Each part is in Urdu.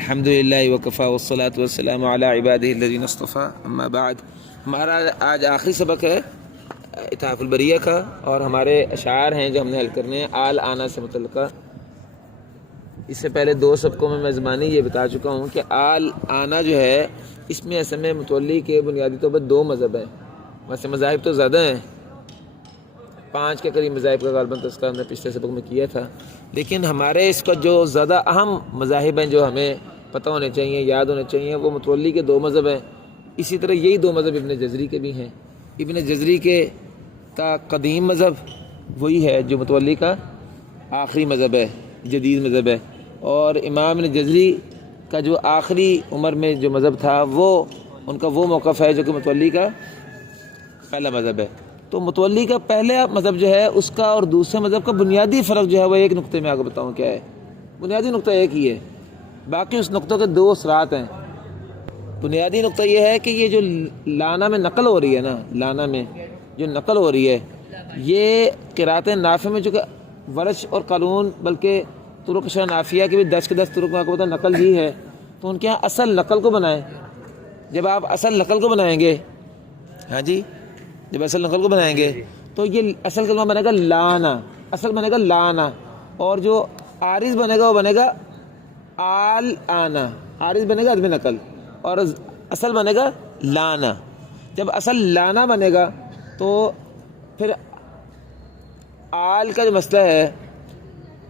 الحمد للہ وکفیٰ والصلاۃ والسلام علی عبادہ الذین اصطفیٰ اما بعد۔ ہمارا آج آخری سبق ہے اتحاف البریہ کا، اور ہمارے اشعار ہیں جو ہم نے حل کرنے ہیں آل آنا سے متعلقہ۔ اس سے پہلے دو سبقوں میں میں زبانی یہ بتا چکا ہوں کہ آل آنا جو ہے اس میں اصل میں متولی کے بنیادی طور پر دو مذہب ہیں، ویسے مذاہب تو زیادہ ہیں، 5 کے قریب مذاہب کا غالباً تذکرہ ہم نے پچھلے سبق میں کیا تھا، لیکن ہمارے اس کا جو زیادہ اہم مذاہب ہیں جو ہمیں پتہ ہونے چاہیے، یاد ہونے چاہیے، وہ متولی کے 2 مذہب ہیں۔ اسی طرح یہی 2 مذہب ابن جزری کے بھی ہیں۔ ابن جزری کا قدیم مذہب وہی ہے جو متولی کا آخری مذہب ہے، جدید مذہب ہے، اور امام ابن جزری کا جو آخری عمر میں جو مذہب تھا وہ ان کا وہ موقف ہے جو کہ متولی کا پہلا مذہب ہے۔ تو متولی کا پہلا مذہب جو ہے اس کا اور دوسرے مذہب کا بنیادی فرق جو ہے وہ ایک نقطے میں آپ کو بتاؤں کیا ہے۔ بنیادی نقطہ ایک ہی ہے، باقی اس نقطوں کے 2 اثرات ہیں۔ بنیادی نقطہ یہ ہے کہ یہ جو لانا میں نقل ہو رہی ہے نا، لانا میں جو نقل ہو رہی ہے، یہ قرات نافع میں چونکہ ورش اور قالون بلکہ طرق شرح نافیہ کے بھی 10 کے 10 طرق میں آپ کو پتہ نقل ہی ہے، تو ان کے یہاں اصل نقل کو بنائیں۔ جب آپ اصل نقل کو بنائیں گے، ہاں جی، جب اصل نقل کو بنائیں گے تو یہ اصل کلمہ بنے گا لانا، اصل بنے گا لانا، اور جو عارض بنے گا وہ بنے گا آل آنا، عارض بنے گا عدم نقل، اور اصل بنے گا لانا۔ جب اصل لانا بنے گا تو پھر آل کا جو مسئلہ ہے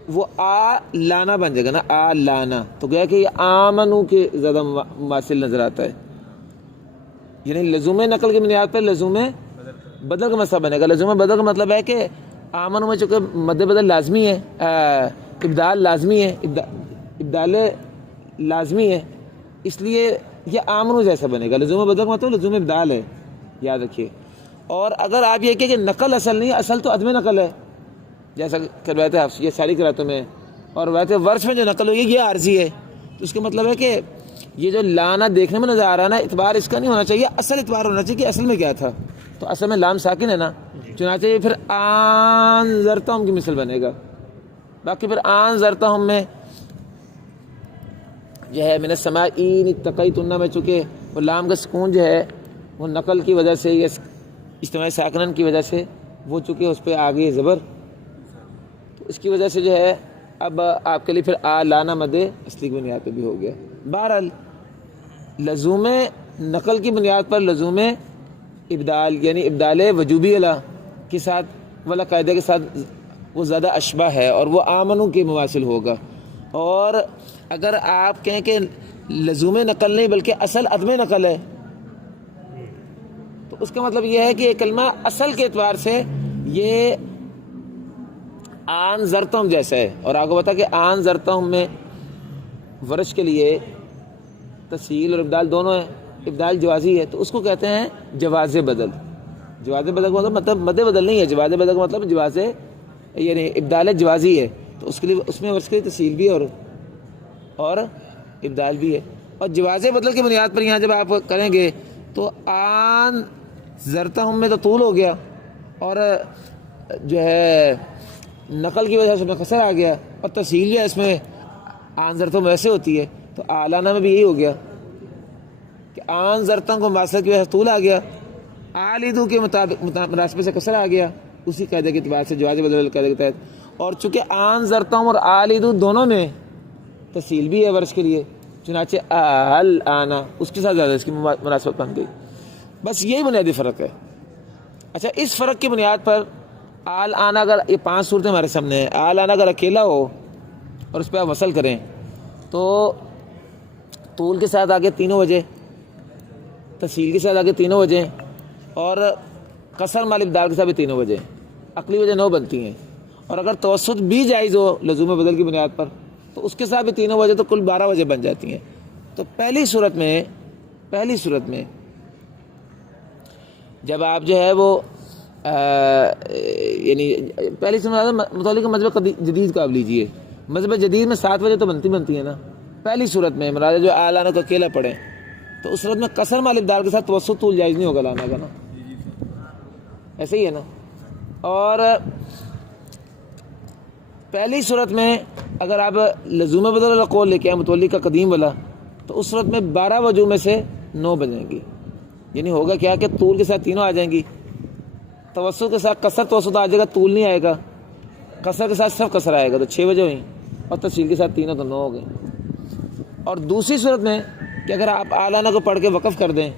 وہ آ لانا بن جائے گا نا، آ لانا، تو گویا کہ یہ آمنو کے زیادہ مماثل نظر آتا ہے، یعنی لزوم نقل کی بنیاد پر لزوم بدل کا مسئلہ بنے گا۔ لزوم بدل کا مطلب ہے کہ آمنو میں چونکہ مد بدل لازمی ہے، ابدال لازمی ہے، ابدال لازمی ہے، اس لیے یہ آمنو جیسا بنے گا۔ لزوم بدل کا مطلب لزوم ابدال ہے، یاد رکھیے۔ اور اگر آپ یہ کہ نقل اصل نہیں، اصل تو عدم نقل ہے، جیسا کروایت حفص یہ ساری قراتوں میں، اور روایت ورش میں جو نقل ہوئی یہ عارضی ہے، تو اس کا مطلب ہے کہ یہ جو لانا دیکھنے میں نظر آ رہا ہے نا، اعتبار اس کا نہیں ہونا چاہیے، اصل اعتبار ہونا چاہیے کہ اصل میں کیا تھا۔ تو اصل میں لام ساکن ہے نا، چنانچہ یہ پھر آنذرتہم کی مثل بنے گا۔ باقی پھر آنذرتہم میں جو ہے من السماء ان اتقیتن میں چونکہ وہ لام کا سکون جو ہے وہ نقل کی وجہ سے یا اجتماعی ساکنن کی وجہ سے وہ چونکہ اس پہ آ گئی زبر، تو اس کی وجہ سے جو ہے اب آپ کے لیے پھر آ لانا مد اصلی کی بنیاد پہ بھی ہو گیا۔ بہرحال لزوم نقل کی بنیاد پر لزوم ابدال یعنی ابدال وجوبی علا کے ساتھ والا قاعدے کے ساتھ وہ زیادہ اشبہ ہے، اور وہ آمنوں کے مماثل ہوگا۔ اور اگر آپ کہیں کہ لزوم نقل نہیں بلکہ اصل عدم نقل ہے، تو اس کا مطلب یہ ہے کہ یہ کلمہ اصل کے اعتبار سے یہ آن زرتم جیسا ہے۔ اور آپ کو بتا کہ آن زرتم میں ورش کے لیے تسہیل اور ابدال دونوں ہیں، ابدال جوازی ہے، تو اس کو کہتے ہیں جواز بدل۔ جواز بدل کا مطلب مد بدل نہیں ہے، جواز بدل کا مطلب جواز یعنی ابدال جوازی ہے، تو اس کے لیے اس میں ورش کے لیے تسہیل بھی اور ابدال بھی ہے۔ اور جواز بدل کی بنیاد پر یہاں جب آپ کریں گے تو آن زرتہم میں تو طول ہو گیا، اور جو ہے نقل کی وجہ سے اس میں قصر آ گیا، اور تسہیل جو ہے اس میں آن زرتہم ویسے ہوتی ہے، تو آلانہ میں بھی یہی ہو گیا کہ آن زرتہم کو مواصلت کی وجہ سے طول آ گیا، آلیدو کے مناسبت سے قصر آ گیا اسی قاعدے کے اعتبار سے جواز بدل قاعدے کے تحت۔ اور چونکہ آن زرتہم اور آلیدو دونوں میں تسہیل بھی ہے ورش کے لیے، چنانچہ آل آنا اس کے ساتھ زیادہ اس کی مناسبت بن گئی۔ بس یہی بنیادی فرق ہے۔ اچھا، اس فرق کی بنیاد پر آل آنا اگر یہ 5 صورتیں ہمارے سامنے ہیں، آل آنا اگر اکیلا ہو اور اس پہ آپ وصل کریں تو طول کے ساتھ آگے 3 وجہ، تسہیل کے ساتھ آگے 3 وجہ، اور قصر مال ابدال کے ساتھ بھی 3 وجہ، عقلی وجہ 9 بنتی ہیں۔ اور اگر توسط بھی جائز ہو لزوم بدل کی بنیاد پر تو اس کے ساتھ بھی 3 وجہ، تو کل 12 وجہ بن جاتی ہیں۔ تو پہلی صورت میں جب آپ جو ہے وہ یعنی پہلی صورت متعلق مذہب جدید کا آپ لیجیے، مذہب جدید میں 7 وجہ تو بنتی ہیں نا۔ پہلی صورت میں مراد جو آلانہ کو اکیلا پڑھیں تو اس صورت میں قصر مال ابدال کے ساتھ توسط طول جائز نہیں ہوگا لانا کا نا، ایسے ہی ہے نا۔ اور پہلی صورت میں اگر آپ لزوم بدل والا قول لے کے آئے متولی کا قدیم والا، تو اس صورت میں 12 وجوہ میں سے 9 بجیں گی. یعنی ہوگا کیا کہ طول کے ساتھ تینوں آ جائیں گی، توسط کے ساتھ قصر توسط آ جائے گا، طول نہیں آئے گا، قصر کے ساتھ صرف قصر آئے گا، تو 6 وجہ ہوئیں، اور تفصیل کے ساتھ تینوں تو 9 ہو گئے. اور دوسری صورت میں کہ اگر آپ اعلانہ کو پڑھ کے وقف کر دیں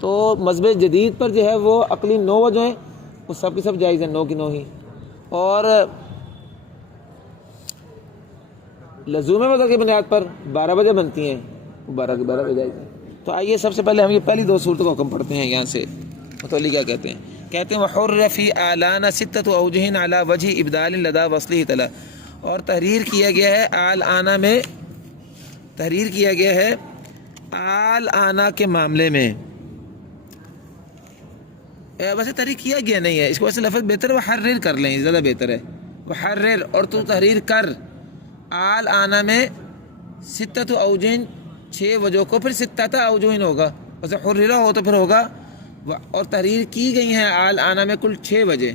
تو مذہب جدید پر جو ہے وہ عقلی 9 وجہ ہیں، وہ سب کی سب جائز ہیں، 9 کی 9 ہی. اور لزوم بدل کی بنیاد پر 12 وجہ بنتی ہیں، وہ 12 کی 12 وجہ جائز ہیں. تو آئیے سب سے پہلے ہم یہ پہلی 2 صورتوں کو حکم پڑھتے ہیں. یہاں سے متولی کیا کہتے ہیں؟ کہتے ہیں وحرر فی اعلان 6 اوجہ علی وجہ ابدال لدى وصلہ تلا. اور تحریر کیا گیا ہے آل آنا میں، تحریر کیا گیا ہے آل آنا کے معاملے میں. ویسے تحریر کیا گیا نہیں ہے، اس کو ویسے لفظ بہتر ہے وحرر کر لیں، زیادہ بہتر ہے وحرر. اور تو تحریر کر آل آنا میں 6 اوجہ 6 وجہ کو، پھر 6 اوجہ ہوگا، ویسے حررہ ہو تو پھر ہوگا. اور تحریر کی گئی ہیں آل آنا میں کل 6 وجہ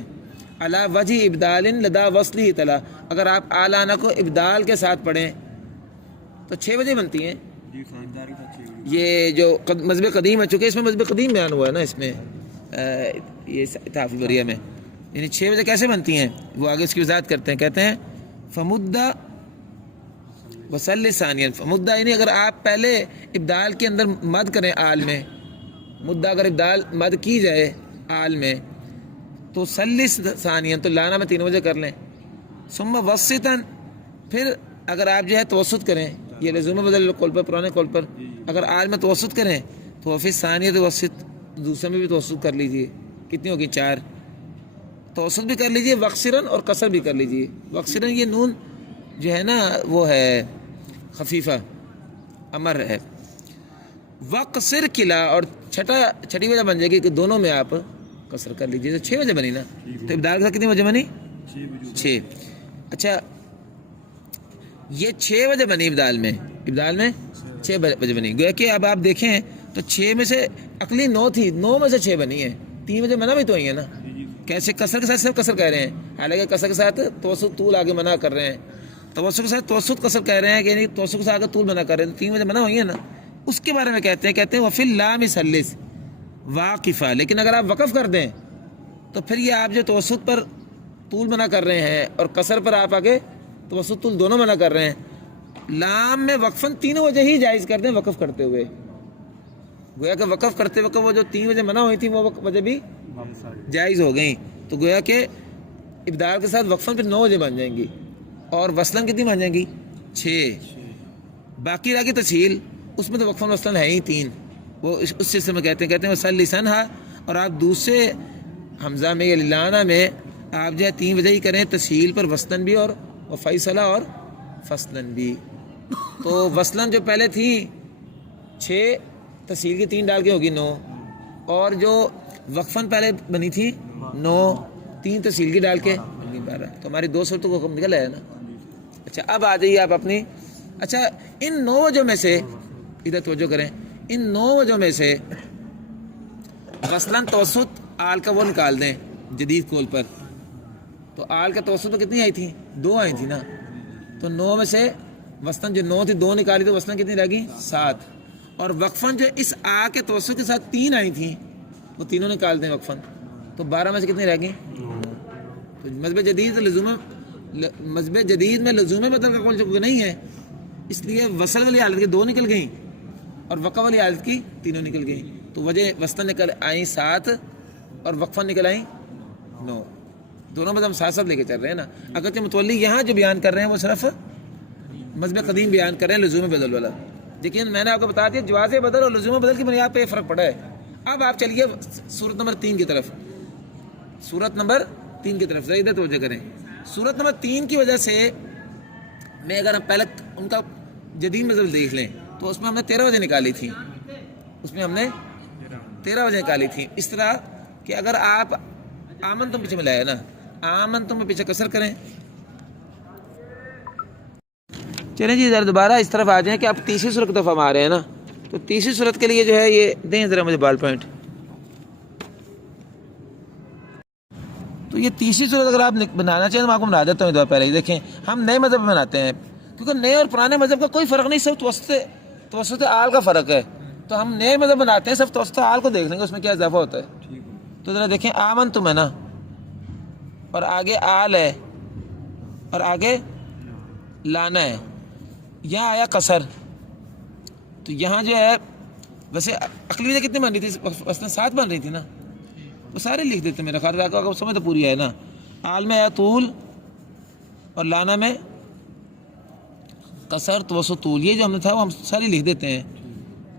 علی وجہ ابدال لدى وصلہ تلا. اگر آپ آل آنا کو ابدال کے ساتھ پڑھیں تو 6 وجہ بنتی ہیں. یہ جو مذہب قدیم ہے، چونکہ اس میں مذہب قدیم بیان ہوا ہے نا، اس میں یہ اتحاف البریہ میں، یعنی 6 وجہ کیسے بنتی ہیں وہ آگے اس کی وضاحت کرتے ہیں. کہتے ہیں فمدہ وصل ثانیاً. مدہ یعنی اگر آپ پہلے ابدال کے اندر مد کریں آل میں، مدہ اگر ابدال مد کی جائے آل میں تو سلس ثانیاً تو لانا میں 3 وجہ کر لیں. ثم وسطاً، پھر اگر آپ جو ہے توسط کریں، یہ لزوم بدل قول پر پرانے قول پر اگر آل میں توسط کریں تو فی ثانیہ توسط، دوسرے میں بھی توسط کر لیجئے. کتنی ہوگی؟ 4. توسط بھی کر لیجئے، وقصراً اور قصر بھی کر لیجئے. وقصراً یہ نون جو ہے نا وہ ہے خفیفہ امر ہے. وقصر کلا، اور چھٹی وجہ بن جائے گی کہ دونوں میں آپ قصر کر لیجئے. تو 6 وجہ بنی نا، تو ابدال کے ساتھ کتنی وجہ بنی؟ 6. اچھا یہ 6 وجہ بنی ابدال میں 6 وجہ بنی. گویا کہ اب آپ دیکھیں تو 6 میں سے عقلی 9 تھی، 9 میں سے 6 بنی ہے، 3 وجہ منع بھی تو ہوئی ہیں نا. کیسے؟ قصر کے ساتھ صرف قصر کہہ رہے ہیں، حالانکہ قصر کے ساتھ توسط طول آگے منع کر رہے ہیں، توسط کے ساتھ توسط قصر کہہ رہے ہیں کہ یعنی توسط کے ساتھ آگے طول منع کر رہے ہیں، 3 وجہ منع ہوئی ہیں نا. اس کے بارے میں کہتے ہیں وفی اللام ثلث واقفہ. لیکن اگر آپ وقف کر دیں تو پھر یہ آپ جو توسط پر طول منع کر رہے ہیں اور قصر پر آپ آگے توسط طول دونوں منع کر رہے ہیں، لام میں وقفاً 3 وجہ ہی جائز کر دیں وقف کرتے ہوئے. گویا کہ وقف کرتے وقت وہ جو 3 وجہ منع ہوئی تھی وہ وجہ بھی جائز ہو گئیں. تو گویا کہ ابدال کے ساتھ وقفاً پھر 9 وجہ بن جائیں گی، اور وصلاً کتنی بن جائیں گی؟ 6. باقی رہ گئی تفصیل، اس میں تو وقفاً وصلاً ہے ہی 3. وہ اس سلسلے میں کہتے ہیں وصل لسانہا. اور آپ دوسرے حمزہ میں یا لانا میں آپ جو ہے 3 وجہ ہی کریں، تسہیل پر وصلاً بھی اور فیصلہ اور فصلاً بھی. تو وصلاً جو پہلے تھی 6، تسہیل کی 3 ڈال کے ہوگی 9، اور جو وقفاً پہلے بنی تھی 9، 3 تسہیل کی ڈال کے 12. تو ہماری 2 صورتوں کو حکم نکل آیا نا. اچھا اب آ جائیے آپ اپنی، اچھا ان 9 وجہ میں سے ادھر توجہ کریں، ان 9 وجہ میں سے مثلاً توسط آل کا وہ نکال دیں جدید قول پر، تو آل کا توسط تو کتنی آئی تھی؟ 2 آئی تھی نا. تو 9 میں سے وصلاً جو 9 تھی 2 نکالی تو وصلاً کتنی رہ گئی؟ 7. اور وقفاً جو اس آ کے توسط کے ساتھ 3 آئی تھیں وہ تینوں نکال دیں وقفاً، تو 12 میں سے کتنی رہ گئی؟ تو مذہب جدید میں لزوم بدل کا قول جو نہیں ہے، اس لیے وصل والی حالت کی 2 نکل گئیں اور وقف والی حالت کی 3 نکل گئیں. تو وجہ وصلاً نکل آئیں 7 اور وقفاً نکل آئیں 9. دونوں میں ہم ساتھ ساتھ لے کے چل رہے ہیں نا. اگرچہ متولی یہاں جو بیان کر رہے ہیں وہ صرف مذہب قدیم بیان کر رہے ہیں لزوم بدل والا، لیکن میں نے آپ کو بتا دیا جواز بدل اور لزوم بدل کی بنیاد پہ فرق پڑا ہے. اب آپ چلیے صورت نمبر 3 کی طرف، صورت نمبر 3 کی طرف ذرا ادھر توجہ کریں. صورت نمبر 3 کی وجہ سے میں اگر ہم پہلے ان کا جدید مذہب دیکھ لیں تو اس میں ہم نے 13 وجہ نکالی تھی، اس میں ہم نے 13 وجہ نکالی تھی. اس طرح کہ اگر آپ آمن تم پیچھے ملایا نا، آمن تم پیچھے قصر کریں. چلیں جی ذرا دوبارہ اس طرف آ جائیں کہ آپ تیسری صورت کی طرف ہم آ رہے ہیں نا. تو تیسری صورت کے لیے جو ہے یہ دیں ذرا مجھے بال پوائنٹ. تو یہ تیسری صورت اگر آپ بنانا چاہیں تو میں آپ کو بنا دیتا ہوں پہلے ہی. دیکھیں ہم نئے مذہب بناتے ہیں کیونکہ نئے اور پرانے مذہب کا کوئی فرق نہیں, صرف توسط آل کا فرق ہے. تو ہم نئے مذہب بناتے ہیں, صرف توسط آل کو دیکھ لیں گے اس میں کیا اضافہ ہوتا ہے. تو ذرا دیکھیں آمن تم ہے نا, اور آگے آل ہے, اور آگے لانا ہے. یہاں آیا قصر, تو یہاں جو ہے ویسے عقلی وجہ کتنی بن رہی تھی, مثلا 7 بن رہی تھی نا, وہ سارے لکھ دیتے میرا خیال ہے, سمجھ تو پوری ہے نا. آل میں آیا طول اور لانا میں قصر توسط طول, یہ جو ہم نے تھا وہ ہم سارے لکھ دیتے ہیں.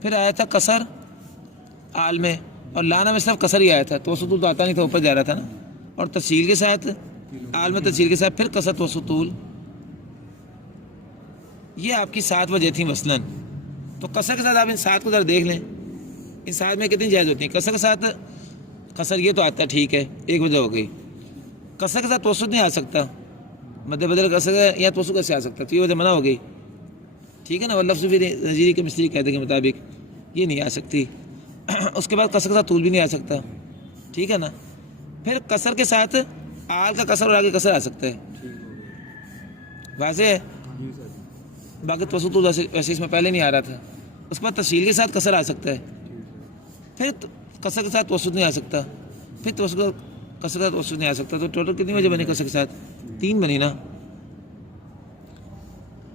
پھر آیا تھا قصر آل میں, اور لانا میں صرف قصر ہی آیا تھا, توسط طول تو آتا نہیں تھا, اوپر جا رہا تھا نا. اور تفصیل کے ساتھ آل میں تفصیل کے ساتھ پھر قصر توسط طول. یہ آپ کی 7 وجہ تھیں مثلاً. تو قصر کے ساتھ آپ ان 7 کو ذرا دیکھ لیں, ان 7 میں کتنی جائز ہوتی ہیں. قصر کے ساتھ قصر یہ تو آتا ہے, ٹھیک ہے, ایک وجہ ہو گئی. قصر کے ساتھ توسط نہیں آ سکتا, مد بدل قصر یا توسط کیسے آ سکتا, تو یہ وجہ منع ہو گئی, ٹھیک ہے نا. واللفظ فی نظیری کے مصری قاعدے کے مطابق یہ نہیں آ سکتی. اس کے بعد قصر کے ساتھ طول بھی نہیں آ سکتا, ٹھیک ہے نا. پھر قصر کے ساتھ آل کا قصر اور آگے قصر آ سکتا ہے, واضح ہے. باقی توسط طول ویسے اس میں پہلے نہیں آ رہا تھا. اس کے بعد تفصیل کے ساتھ قصر آ سکتا ہے, پھر قصر کے ساتھ توسط نہیں آ سکتا, پھر قصر کے ساتھ توسط نہیں آ سکتا. تو ٹوٹل کتنی وجہ بنی قصر کے ساتھ, 3 بنی نا.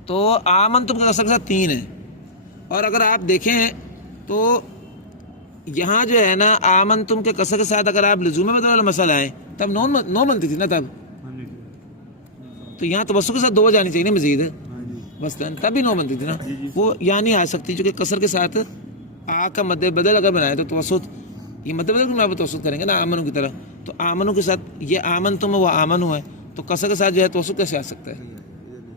تو آمن تم کا قصر کے ساتھ 3 ہے. اور اگر آپ دیکھیں تو یہاں جو ہے نا آمن تم کے قصر کے ساتھ اگر آپ لزوم بدل والا مسئلہ آئے تب 9 بنتی تھی نا تب. تو یہاں توسط کے ساتھ 2 وجہ آنی چاہیے نا مزید, بس تب بھی 9 بنتی تھی نا. وہ یہاں نہیں آ سکتی چونکہ قصر کے ساتھ آ کا مد بدل اگر بنائے تو توسط, یہ مد بدل کو آپ توسط کریں گے نا آمنوں کی طرح. تو آمنوں کے ساتھ یہ آمن تم ہے وہ آمن ہے, تو قصر کے ساتھ جو ہے توسط کیسے آ سکتا ہے.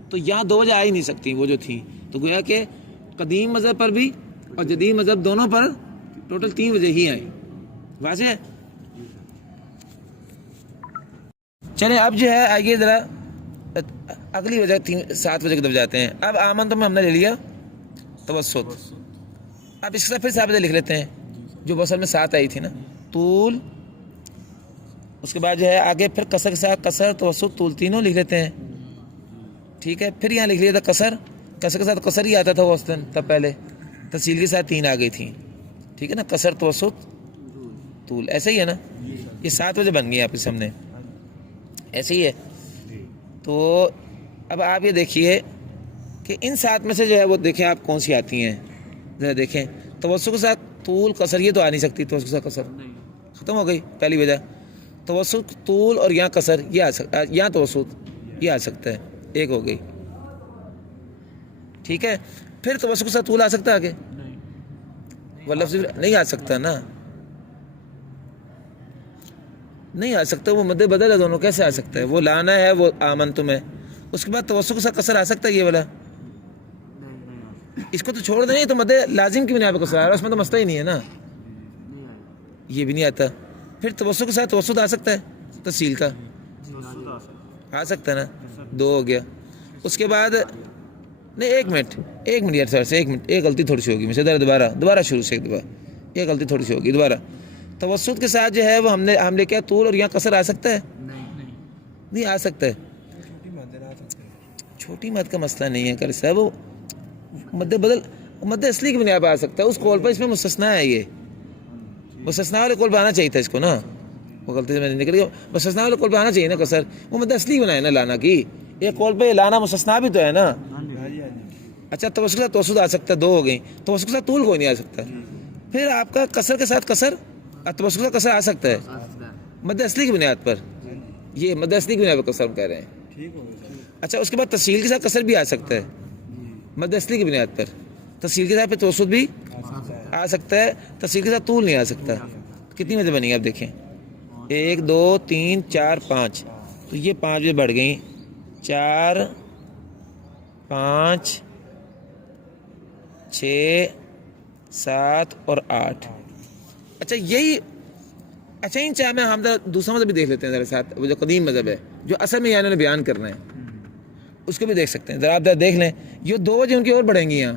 تو یہاں 2 وجہ آ ہی نہیں سکتی وہ جو تھیں. تو گویا کہ قدیم مذہب پر بھی اور جدید مذہب دونوں پر ٹوٹل 3 وجہ ہی آئیں. واضح ہے. چلیں اب جو ہے آئیے ذرا اگلی وجہ 7 وجہ کی طرف جاتے ہیں. اب آمن تم ہم نے لے لیا توسط. اب اس کے ساتھ پھر 7 وجہ لکھ لیتے ہیں جو بسل میں 7 آئی تھی نا. طول, اس کے بعد جو ہے آگے پھر قصر کے ساتھ قصر توسط طول تینوں لکھ لیتے ہیں, ٹھیک ہے. پھر یہاں لکھ لیا تھا قصر کے ساتھ قصر ہی آتا تھا وہ اصلاً تب پہلے, تفصیل کے ساتھ 3 آ گئی تھیں, ٹھیک ہے نا. قصر توسط طول ایسے ہی ہے نا. یہ 7 وجہ بن گئی آپ کے سامنے, ایسے ہی ہے. تو اب آپ یہ دیکھیے کہ ان 7 میں سے جو ہے وہ دیکھیں آپ کون سی آتی ہیں, ذرا دیکھیں. توسط کے ساتھ طول قصر یہ تو آ نہیں سکتی, توسط کے ساتھ قصر ختم ہو گئی پہلی وجہ. توسط طول اور یہاں قصر یہ آ سکتا, یہاں توسط یہ آ سکتا ہے, ایک ہو گئی, ٹھیک ہے. پھر توسط کے ساتھ طول آ سکتا ہے آگے, وہ لفظ نہیں آ سکتا نا, نہیں آ سکتا. وہ مد بدل ہے دونوں, کیسے آ سکتا ہے. وہ لانا ہے وہ آمن تم ہے. اس کے بعد توسط کے ساتھ قصر آ سکتا ہے یہ والا, اس کو تو چھوڑ دیں. تو مد لازم کی بنا پہ قصر آ رہا ہے, اس میں تو مسئلہ ہی نہیں ہے نا, یہ بھی نہیں آتا. پھر توسط کے ساتھ توسط آ سکتا ہے, تفصیل کا آ سکتا ہے نا, 2 ہو گیا. اس کے بعد نہیں, ایک منٹ یار سر سے, ایک منٹ, ایک غلطی تھوڑی سی ہوگی مجھ سے, دوبارہ شروع سے ایک غلطی تھوڑی سی ہوگی دوبارہ. توسط کے ساتھ جو ہے وہ ہم نے کیا طول اور یہاں قصر آ سکتا ہے, نہیں آ سکتا ہے. چھوٹی مد کا مسئلہ نہیں ہے کر صاحب, وہ مد بدل مد اصلی کی بنیاد پہ آ سکتا ہے. اس قول پر اس میں مستثنا ہے, یہ مستثنا والے قول پہ آنا چاہیے تھا اس کو نا, وہ غلطی سے میں نے نکل گیا. مستثنا والے قول پہ آنا چاہیے نا قصر, وہ مد اصلی بنائے نا لانا کی. ایک قول پہ لانا مستثنا بھی تو ہے نا. اچھا توسط کے ساتھ توسط آ سکتا ہے, 2 ہو گئی. توسط کے ساتھ طول کوئی نہیں آ سکتا. پھر آپ کا قصر کے ساتھ قصر توسط کے ساتھ قصر آ سکتا ہے مد اصلی کی بنیاد پر, یہ مد اصلی کی بنیاد پر قصر ہم کہہ رہے ہیں. اچھا اس کے بعد تفصیل کے ساتھ قصر بھی آ سکتا ہے مد اصلی کی بنیاد پر. تفصیل کے ساتھ پہ توسط بھی آ سکتا ہے, تفصیل کے ساتھ طول نہیں آ سکتا. کتنی وجہ بنی آپ دیکھیں, 1 2 3 4 5. تو یہ 5 وجہ بڑھ گئیں, 4 5 6 7 اور 8. اچھا یہی, اچھا ان چاہے میں ہم دوسرا مذہب بھی دیکھ لیتے ہیں ذرا ساتھ, وہ جو قدیم مذہب ہے جو اصل میں یعنی بیان کرنا ہے, اس کو بھی دیکھ سکتے ہیں. ذرا آپ دیکھ لیں, یہ 2 وجہ ان کی اور بڑھیں گی, یہاں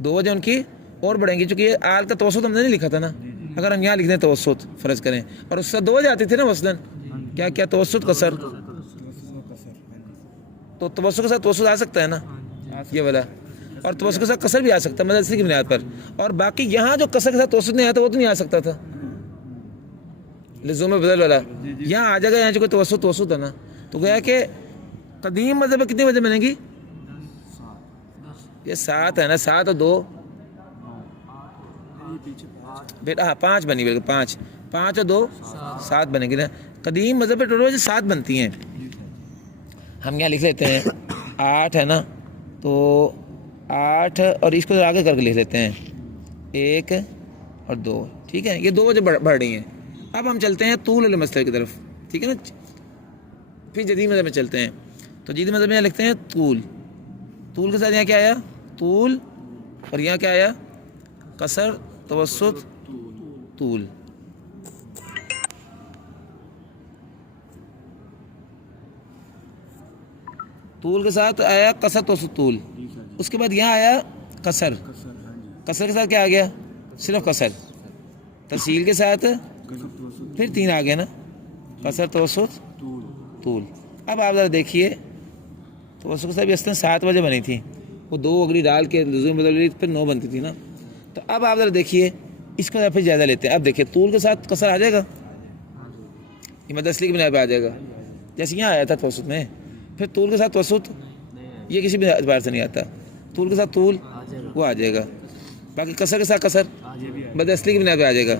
2 وجہ ان کی اور بڑھیں گی. چونکہ یہ آل کا توسط ہم نے نہیں لکھا تھا نا, اگر ہم یہاں لکھ دیں توسط فرض کریں, اور اس سے 2 وجہ آتی تھی نا مثلاً, کیا کیا توسط قصر، تو توسط کے ساتھ توسط آ سکتا ہے نا یہ والا، اور توسط کے ساتھ قصر بھی آ سکتا ہے مدرسے کی بنیاد پر، اور باقی یہاں جو قصر کے ساتھ توسط نہیں آتا وہ تو نہیں آ سکتا تھا لزوم بدل والا، یہاں آ جائے گا، یہاں جو کوئی توسط ہے نا، تو گویا کہ قدیم مذہب میں کتنی وجہ بنے گی؟ یہ 7 ہے نا، 7 اور 2 بیٹا، ہاں 5 بنی، بالکل 5 اور 2 7 بنے گی نا، قدیم مذہب پہ ٹوٹل 7 بنتی ہیں، ہم یہاں لکھ لیتے ہیں 8 ہے نا، تو 8 اور اس کو آگے کر کے لکھ لیتے ہیں 1 اور 2، ٹھیک ہے، یہ 2 وجہ بڑھ رہی ہیں۔ اب ہم چلتے ہیں طول والے مسئلے کی طرف، ٹھیک ہے نا، پھر جدید مذہب میں چلتے ہیں، تو جدید مذہب میں لکھتے ہیں طول کے ساتھ یہاں کیا آیا؟ طول، اور یہاں کیا آیا؟ قصر، توسط، طول۔ طول کے ساتھ آیا قصر، توسط، طول، اس کے بعد یہاں آیا قصر کے ساتھ کیا آ گیا؟ صرف قصر، تفصیل کے ساتھ پھر 3 آ گیا نا، قصر، توسط، طول۔ اب آپ ذرا دیکھیے توسط کے ساتھ بھی اصلاً 7 وجہ بنی تھی، وہ 2 اگلی ڈال کے لزوم بدل رہی پھر 9 بنتی تھی نا، تو اب آپ ذرا دیکھیے اس کو پھر جائزہ لیتے ہیں۔ اب دیکھیے طول کے ساتھ قصر آ جائے گا، یہ مدرسے کی بنیاد پہ آ جائے گا جیسے یہاں آیا تھا توسط میں، پھر طول کے ساتھ توسط یہ کسی بھی اعتبار سے نہیں آتا، طول کے ساتھ طول وہ آ جائے گا، باقی قصر کے ساتھ قصر مدرسے کی بنیاد پہ آ جائے گا،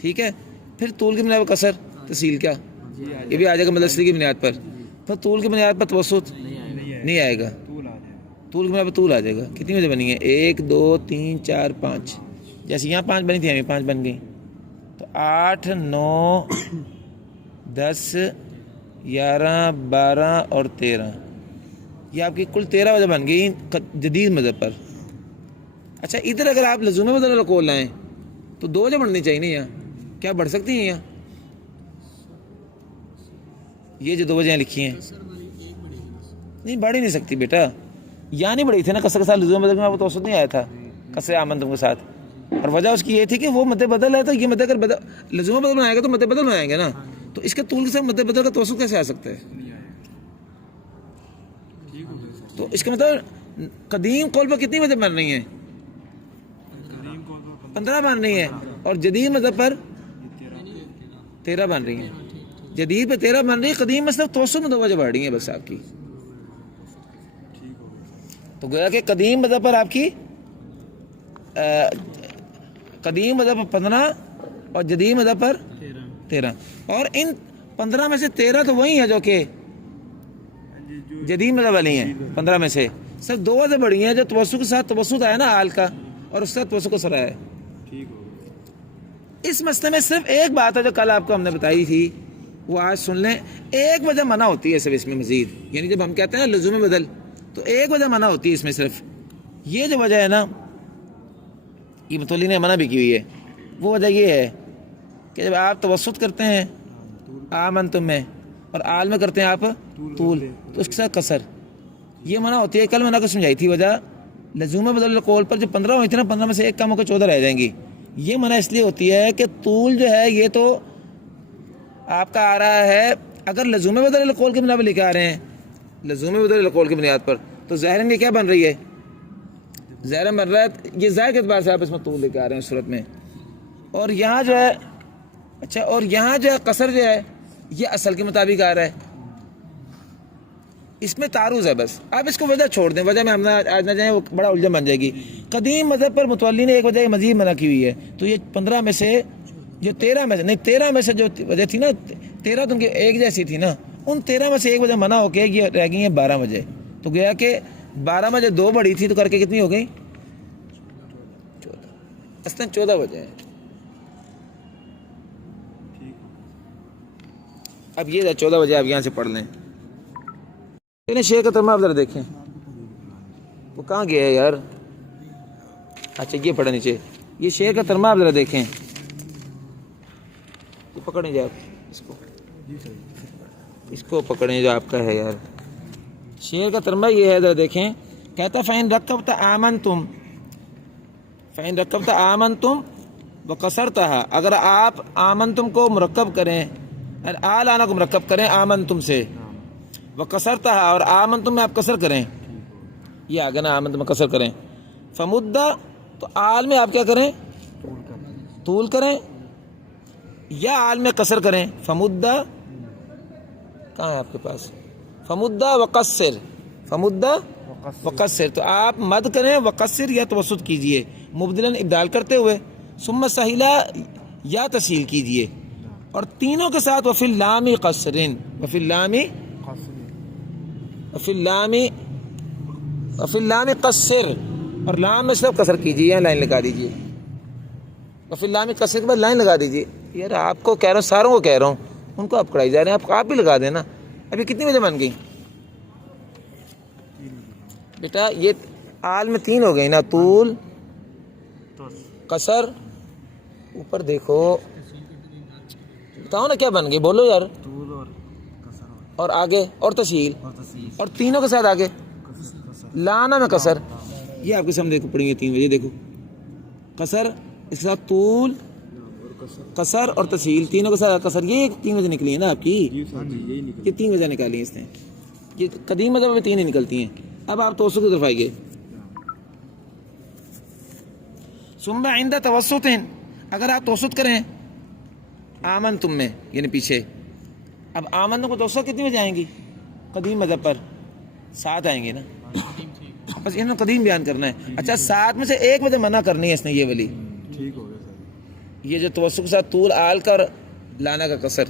ٹھیک ہے، پھر طول کی بنیاد پر قصر، تفصیل کیا یہ بھی آ جائے گا مدرسے کی بنیاد پر، پھر طول کی بنیاد پر توسط نہیں آئے گا، طول کی بنیاد پر طول آ جائے گا۔ کتنی وجہ بنی ہے؟ 1 2 3 4 5، جیسے یہاں 5 بنی تھی ہمیں 5 بن گئی، تو 8 9 10 11 12 اور 13، یہ آپ کی کل 13 وجہ بن گئی جدید مذہب پر۔ اچھا ادھر اگر آپ لزوم بدل والا قول لائیں تو 2 وجہ بڑھنی چاہیے نا، یہاں کیا بڑھ سکتی ہیں؟ یہاں یہ جو 2 وجہیں لکھی ہیں نہیں بڑھ ہی نہیں سکتی بیٹا، یہاں نہیں بڑھی تھی نا، قصر کے ساتھ لزوم بدل میں وہ توسط نہیں آیا تھا قصر آمنتم کے ساتھ، اور وجہ اس کی یہ تھی کہ وہ مد بدل ہے، تو یہ مد اگر لزوم بدل بنائے گا تو مد بدل بنائیں گے نا، تو اس کے طول کے ساتھ مد بدل کا توسط کیسے آ سکتا ہے؟ تو اس کا مطلب قدیم قول پر کتنی وجہ بن رہی ہیں؟ 15 بن رہی ہیں، اور جدید مذہب پر 13 بن رہی ہیں، جدید پہ 13 بن رہی ہے، قدیم مذہب توسط میں 2 وجہ بڑھ رہی ہیں بس آپ کی، تو گویا کہ قدیم مذہب پر آپ کی قدیم مذہب پر 15 اور جدید مذہب پر 13، اور ان 15 میں سے 13 تو وہی ہیں جو کہ جدید مذہب والی ہیں، 15 میں سے صرف 2 وجہ بڑھی ہیں، جو توسط کے ساتھ توسط آیا نا آل کا، اور اس کے ساتھ توسط کو سر آیا ہے۔ اس مسئلے میں صرف ایک بات ہے جو کل آپ کو ہم نے بتائی تھی، وہ آج سن لیں، ایک وجہ منع ہوتی ہے صرف اس میں مزید، یعنی جب ہم کہتے ہیں نا لزوم بدل، تو ایک وجہ منع ہوتی ہے اس میں صرف، یہ جو وجہ ہے نا یہ متولی نے منع بھی کی ہوئی ہے، وہ وجہ یہ ہے کہ جب آپ توسط کرتے ہیں آمنتم میں اور آل میں کرتے ہیں آپ طول، تو اس کے ساتھ قصر، یہ منع ہوتی ہے۔ کل میں نے کو سمجھائی تھی وجہ، لزوم بدل قول پر جو 15 ہوئی تھی نا، 15 میں سے ایک کم ہو کے 14 رہ جائیں گی، یہ منع اس لیے ہوتی ہے کہ طول جو ہے یہ تو آپ کا آ رہا ہے، اگر لزوم بدل قول کی بنا پر لکھ آ رہے ہیں، لزوم بدل قول کی بنیاد پر، تو ظاہراً یہ کیا بن رہی ہے؟ ظاہراً بن رہا ہے یہ ظاہر کے اعتبار سے آپ اس میں طول لے کے آ رہے ہیں اس صورت میں، اور یہاں جو ہے اچھا، اور یہاں جو ہے قصر جو ہے یہ اصل کے مطابق آ رہا ہے، اس میں تعارض ہے، بس آپ اس کو وجہ چھوڑ دیں، وجہ میں ہم آج نہ جائیں، وہ بڑا الجھن بن جائے گی۔ قدیم مذہب پر متولی نے ایک وجہ مزید منع کی ہوئی ہے، تو یہ 15 میں سے جو 13 میں سے نہیں 13 میں سے جو وجہ تھی نا، 13 تو ان کی ایک جیسی تھی نا، ان 13 میں سے ایک وجہ منع ہو کے یہ رہ گئی ہیں 12 وجہ، تو گیا کہ 12 میں جو 2 بڑی تھی تو کر کے کتنی ہو گئی؟ 14، اصلاً 14 وجہ ہے۔ اب یہ 14 وجہ آپ یہاں سے پڑھ لیں، شیخ کا ترجمہ آپ ذرا دیکھیں، وہ کہاں گیا ہے یار؟ اچھا یہ پڑھا نیچے، یہ شیخ کا ترجمہ آپ ذرا دیکھیں، پکڑیں جا اس کو پکڑیں جو آپ کا ہے یار، شیخ کا ترجمہ یہ ہے، ذرا دیکھیں، کہتا فَإِن رَكَّبْتَ آمَنْتُمْ، فَإِن رَكَّبْتَ آمَنْتُمْ وَقَصَرْتَهَا، اگر آپ آمنتم کو مرکب کریں آل آنا کو مرکب کریں آمنتم سے، وکسرتھا اور آمنتم میں آپ کسر کریں، یہ آگے نا آمنتم میں کسر کریں، فمدہ تو آل میں آپ کیا کریں طول کریں، یا آل میں کسر کریں، فمدہ کہاں ہے آپ کے پاس، فمدہ وقصر، فمدہ وقصر تو آپ مد کریں، وقصر یا توسط کیجئے، مبدلاً ابدال کرتے ہوئے، ثم سہیلا یا تسہیل کیجئے، اور تینوں کے ساتھ وفی اللام قصرن، وفی اللام قصر، اور لام میں صرف قصر کیجئے، یہاں لائن لگا دیجئے، وفی اللام قصر کے بعد لائن لگا دیجئے۔ یار آپ کو کہہ رہا ہوں، ساروں کو کہہ رہا ہوں، ان کو آپ کرائی جا رہے ہیں، آپ بھی لگا دینا۔ ابھی کتنی وجہ بن گئی بیٹا؟ یہ آل میں 3 ہو گئی نا، طول، قصر، اوپر دیکھو بتاؤ نا کیا بن گئی، بولو یار، اور آگے اور تسہیل، اور تینوں کے ساتھ آگے لانا میں قصر، یہ آپ کے سامنے دیکھو پڑیں گے 3 وجہ، دیکھو قصر، اس کے ساتھ طول، قصر اور تسہیل، تینوں کے ساتھ قصر، یہ 3 وجہ نکلی ہیں نا آپ کی، یہ 3 وجہ نکالی ہیں اس نے، یہ قدیم مذہب میں 3 ہی نکلتی ہیں۔ اب آپ توسط کی طرف آئیے، ثم عند توسط، اگر آپ توسط کریں آمن تم میں یعنی پیچھے، اب آمن کو توسط کتنی وجہ آئیں گی قدیم مذہب پر؟ 7 آئیں گے نا، بس انہوں نے قدیم بیان کرنا ہے۔ اچھا 7 میں سے 1 وجہ منع کرنی ہے اس نے، یہ والی، یہ جو توسط کے ساتھ طول، آل کا اور لانا کا قصر،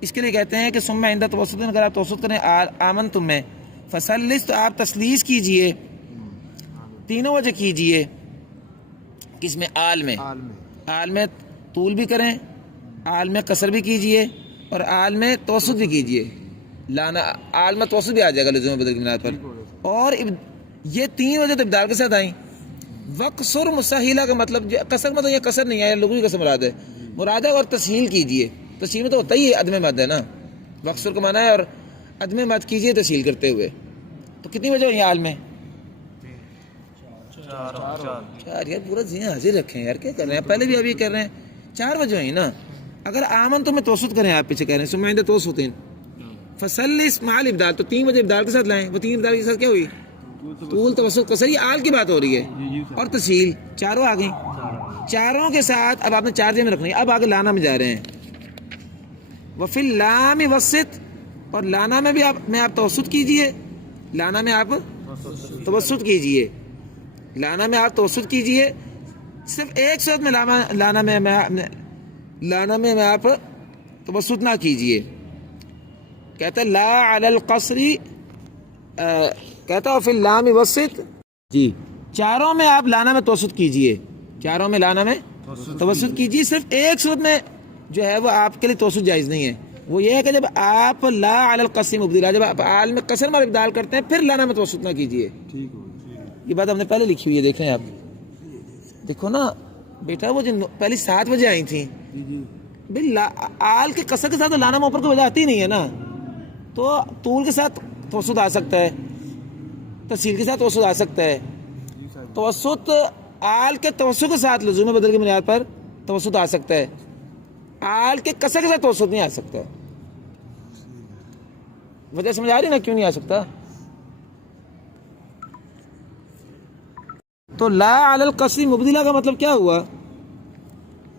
اس کے لیے کہتے ہیں کہ ثم عند توسط، اگر آپ توسط کریں آمن تم میں، فسلس تو آپ تسلیس کیجئے، تینوں وجہ کیجئے، کس میں؟ آل میں، آل میں طول بھی کریں، آل میں قصر بھی کیجئے، اور آل میں توسط بھی کیجئے، لانا آل میں توسط بھی آ جائے گا لزوم بدل کی بنیاد پر، اور یہ 3 وجہ تو ابدال کے ساتھ آئیں۔ وقصر مسہیلہ کا مطلب قصر مطلب یہ قصر نہیں ہے، لغوی قصر مراد ہے، مراد ہے، اور تسہیل کیجئے، تسہیل میں تو ہوتا ہی ہے عدم مد ہے نا، وقصر کا معنی ہے، اور عدم مد کیجئے تسہیل کرتے ہوئے، تو کتنی وجہ ہوئی آل میں؟ 4 یار پورا ذہن حاضر رکھیں یار، کیا کر رہے ہیں پہلے بھی ابھی کر رہے ہیں، 4 وجہ ہوئی نا۔ اگر آمن تو میں توسط کریں، آپ پیچھے کہہ رہے ہیں ثم عند توسط فسلس مع الابدال، تو 3 وجہ ابدال کے ساتھ لائیں، وہ 3 ابدال کے ساتھ کیا ہوئی؟ طول، توسط، قصر، یہ آل کی بات ہو رہی ہے، اور تسہیل، 4 آ گئیں، 4 کے ساتھ اب آپ نے 4 جگہ میں رکھنی ہے۔ اب آگے لانا میں جا رہے ہیں، وفی اللام وسط، اور لانا میں بھی آپ توسط کیجئے، لانا میں آپ توسط کیجئے، لانا میں آپ توسط کیجئے، صرف ایک صورت میں لانا میں آپ توسط نہ کیجئے، کہتا ہے لا علی القصری، کہتا ہے فی اللام وسط، جی 4 میں آپ لانا میں توسط کیجئے، 4 میں لانا میں توسط کیجئے، صرف ایک صورت میں جو ہے وہ آپ کے لیے توسط جائز نہیں ہے، وہ یہ ہے کہ جب آپ لا علی القصری مبدلا، جب آپ آل میں قصر میں ابدال کرتے ہیں پھر لانا میں توسط نہ کیجئے، یہ بات ہم نے پہلے لکھی ہوئی ہے، دیکھ رہے ہیں آپ، دیکھو نا بیٹا، وہ جو پہلی 7 وجہ آئی تھیں آل کے قصر کے ساتھ لانا میں اوپر کو وجہ آتی نہیں ہے نا، تو طول کے ساتھ توسط آ سکتا ہے، تسہیل کے ساتھ توسط آ سکتا ہے، توسط آل کے توسط کے ساتھ لزوم بدل کی بنیاد پر توسط آ سکتا ہے، آل کے قصر کے ساتھ توسط نہیں آ سکتا، وجہ سمجھ آ رہی نا کیوں نہیں آ سکتا؟ تو لا علی القصری مبدلہ کا مطلب کیا ہوا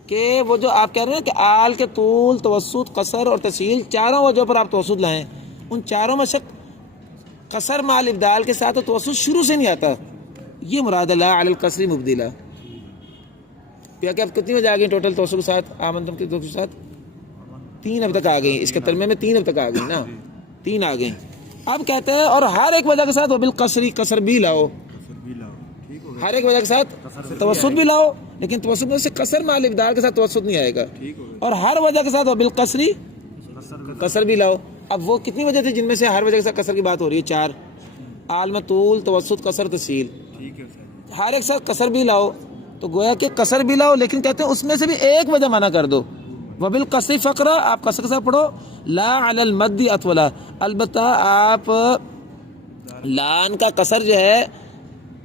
کہ وہ جو آپ کہہ رہے ہیں کہ آل کے طول، توسط، قصر اور تسہیل 4 وجہ پر آپ توسط لائیں، ان 4 میں شک قصر مع الابدال کے ساتھ توسط شروع سے نہیں آتا، یہ مراد لا علی القصری مبدلہ۔ کیا کہ اب کتنی وجہ آ گئی ٹوٹل توسط کے ساتھ، آمنتم کے توسط کے ساتھ 3 اب تک آ گئی، اس کے ترمیم میں 3 اب تک آ گئی نا، 3 آ گئی۔ اب کہتے ہیں اور ہر ایک وجہ کے ساتھ وہ بالقصری، قصر بھی لاؤ، ہر ایک وجہ کے ساتھ توسط بھی لاؤ، لیکن توسط میں سے قصر مع الابدال کے ساتھ توسط نہیں آئے گا، اور ہر وجہ کے ساتھ وہ بالقصری، قصر بھی لاؤ۔ اب وہ کتنی وجہ تھی جن میں سے ہر وجہ کے ساتھ قصر کی بات ہو رہی ہے؟ 4، آل میں طول، توسط، قصر، تسہیل، ہر ایک ساتھ قصر بھی لاؤ، تو گویا کہ قصر بھی لاؤ، لیکن کہتے ہیں اس میں سے بھی ایک وجہ منع کر دو، وبالقصر فقرہ، آپ قصر کے ساتھ پڑھو، لا علی المد اطولا، البتہ آپ لان کا قصر جو ہے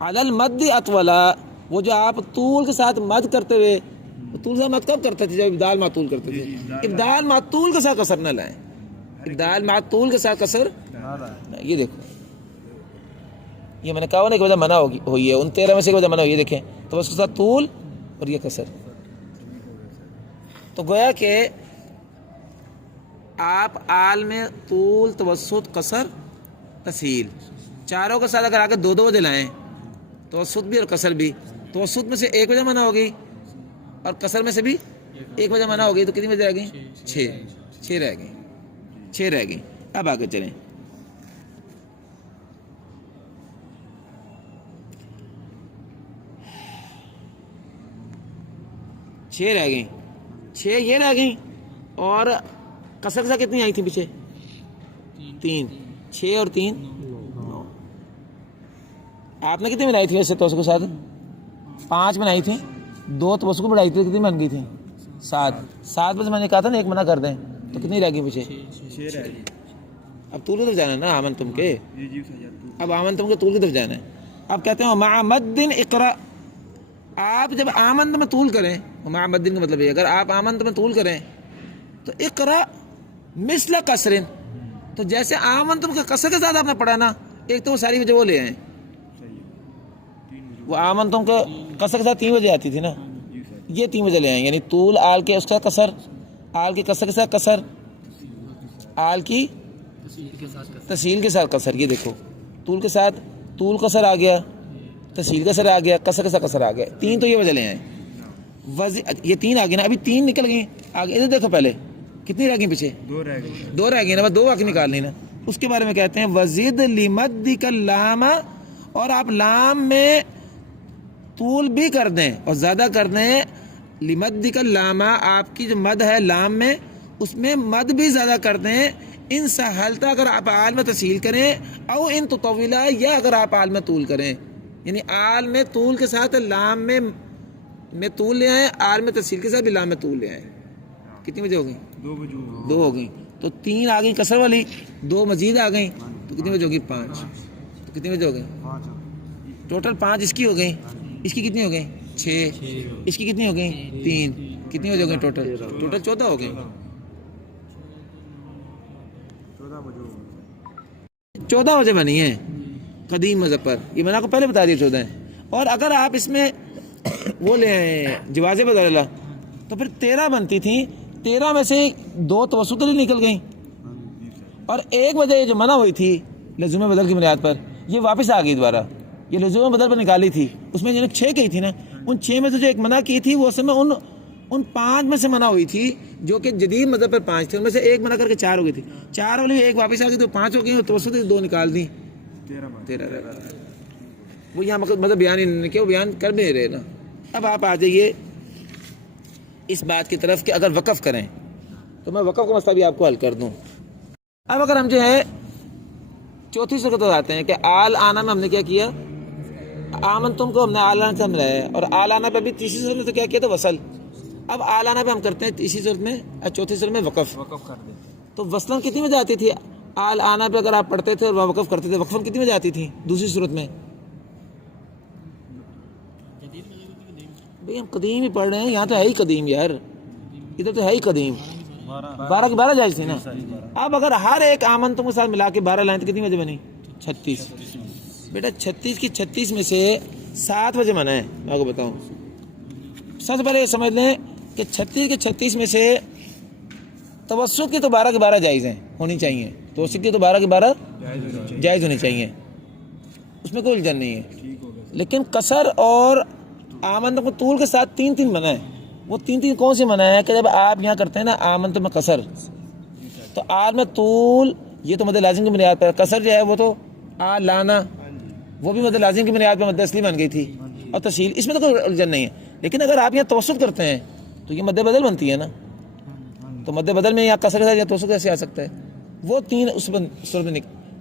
علی المد اطولا، وہ جو آپ طول کے ساتھ مد کرتے ہوئے طول کے ساتھ مد کب کرتے تھے؟ جب ابدال مع طول کرتے تھے. ابدال مع طول کے ساتھ قصر نہ لائیں. ابدال مع طول کے ساتھ قصر. یہ دیکھو یہ میں نے کہا ایک وجہ منع ہوئی ہے ان 13 میں سے ایک وجہ منع ہوئی ہے. دیکھیں تو اس کے ساتھ طول اور یہ قصر. تو گویا کہ آپ آل میں طول توسط قصر تسہیل چاروں کے ساتھ اگر آگے 2 وجہ لائیں توسط بھی اور قصر بھی. توسط میں سے ایک وجہ منع ہوگی اور قصر میں سے بھی ایک وجہ منع ہوگی. تو کتنی وجہ رہ گئی؟ 6 رہ گئی. 6 رہ گئی. اب آگے چلیں. چھ رہ گئیں. 6 یہ رہ گئیں اور قصر کے ساتھ کتنی آئی تھی پیچھے؟ 3. 6 اور 3 9. آپ نے کتنی بنائی تھی ویسے توسط کے ساتھ؟ 5 بنائی تھی. 2 توسط کو بڑھائی تھی کتنی بن گئی تھی؟ 7. 7 میں سے میں نے کہا تھا نا ایک منع کر دیں تو کتنی رہ گئی پیچھے؟ 6 رہ گئی. اب طول کی طرف جانا ہے نا آمن تم کے. اب آمن تم کے طول کی طرف جانا ہے. اب کہتے ہیں مع مد اقرا. آپ جب آمن میں طول کریں مع مد کا مطلب ہے اگر آپ آمن میں طول کریں تو اقرا مثل قصر. تو جیسے آمن تم کے قصر کے ساتھ آپ نے پڑھا نا ایک تو وہ ساری وجہ وہ لے آئیں. وہ آمن تم کے قصر کے ساتھ 3 وجہ آتی تھی نا یہ 3 وجہ لے آئیں. یعنی طول آل کے اس کا قصر آل کے قصر کے ساتھ قصر آل کی تسہیل کے ساتھ قصر. یہ دیکھو طول کے ساتھ طول قصر آ گیا تسہیل قصر آ گیا قصر کے ساتھ قصر آ گیا. 3 تو یہ وجہ لے آئیں. یہ 3 آ گئی نا. ابھی 3 نکل گئی آگے. ادھر دیکھو پہلے کتنی رہ گئی پیچھے؟ 2 رہ گئی نا. بس 2 واقعی نکال لی نا. اس کے بارے میں کہتے ہیں وزید لمدک اللام. اور آپ لام میں طول بھی کر دیں اور زیادہ کر دیں. لمدک اللام آپ کی جو مد ہے لام میں اس میں مد بھی زیادہ کر دیں. ان سہلتا اگر آپ آل میں تسہیل کریں او ان تطویلا یا اگر آپ آل میں طول کریں. یعنی آل میں طول کے ساتھ لام میں طول لے آئیں. آل میں تسہیل کے ساتھ بھی لام میں طول لے آئیں. کتنی وجہ ہو گئی؟ 2 ہو گئی. تو 3 آ گئی قصر والی 2 مزید آ گئیں تو کتنی وجہ ہوگی؟ 5. تو کتنی وجہ ہو گئی؟ ٹوٹل 5 اس کی ہو گئی. اس کی کتنی ہو گئی؟ 6. اس کی کتنی ہو گئی؟ 3. کتنی وجہ ہو گئی ٹوٹل 14 ہو گئی. 14 وجہ بنی ہے قدیم مذہب پر. یہ میں نے آپ کو پہلے بتا دیا 14 ہیں. اور اگر آپ اس میں وہ لے آئیں جواز بدل تو پھر 13 بنتی تھیں. 13 میں سے 2 توسط کے لیے نکل گئیں اور ایک وجہ جو منع ہوئی تھی لزوم بدل کی بنیاد پر یہ واپس آ گئی دوبارہ. یہ لزوم بدل پر نکالی تھی اس میں جنہیں 6 کہی تھی نا ان 6 میں سے جو ایک منع کی تھی وہ اصل میں ان 5 میں سے منع ہوئی تھی جو کہ جدید مذہب پر 5 تھے. ان میں سے ایک منع کر کے 4 ہو گئی تھی. 4 والی ایک واپس آ گئی تو 5 ہو گئی اور توسط 2 نکال دی 13 وہ یہاں مطلب بیان ہی نہیں کیا. وہ بیان کر بھی نہیں رہے نا. اب آپ آ جائیے اس بات کی طرف کہ اگر وقف کریں تو میں وقف کا مسئلہ بھی آپ کو حل کر دوں. اب اگر ہم جو ہے چوتھی صورت آتے ہیں کہ آل آنا میں ہم نے کیا کیا آمن تم کو ہم نے آل آنا سے ہم رہے اور آل آنا پہ بھی تیسری صورت میں تو کیا کیا تو وصل. اب آل آنا پہ ہم کرتے ہیں تیسری صورت میں چوتھی صورت میں وقف کر دیں. تو وصلاً کتنی وجہ آتی تھی آل آنا پہ اگر آپ پڑھتے تھے اور وقف کرتے تھے وقفاً کتنی وجہ آتی تھی دوسری صورت میں؟ بھئی ہم قدیم ہی پڑھ رہے ہیں. یہاں تو ہے ہی قدیم یار. ادھر تو ہے ہی قدیم. 12 کی 12 جائز تھی نا. اب اگر ہر ایک آمن تم کے ساتھ ملا کے 12 لائیں تو کتنی وجہ بنی؟ 36. بیٹا 36 کی 36 میں سے 7 وجہ منع ہے. میں آپ کو بتاؤں سب سے پہلے یہ سمجھ لیں کہ 36 کے 36 میں سے توسط کی تو 12 کے 12 جائز ہیں ہونی چاہیے. توسط کی تو 12 کے 12 جائز ہونی چاہیے. اس میں کوئی الجھن نہیں ہے. لیکن قصر اور آمن کو طول کے ساتھ 3 منع ہے. وہ 3 کون سی منع ہے کہ جب آپ یہاں کرتے ہیں نا آمن میں قصر تو آل میں طول یہ تو مد لازم کی بنیاد پر. قصر جو ہے وہ تو آل لانا وہ بھی مد لازم کی بنیاد پر مد اصلی بن گئی تھی اور تسہیل اس میں تو کوئی الجھن نہیں ہے. لیکن اگر آپ یہاں توسط کرتے ہیں تو یہ مد بدل بنتی ہے نا. تو مد بدل میں یہاں قصر یا توسط کیسے آ سکتا ہے؟ وہ 3 اس میں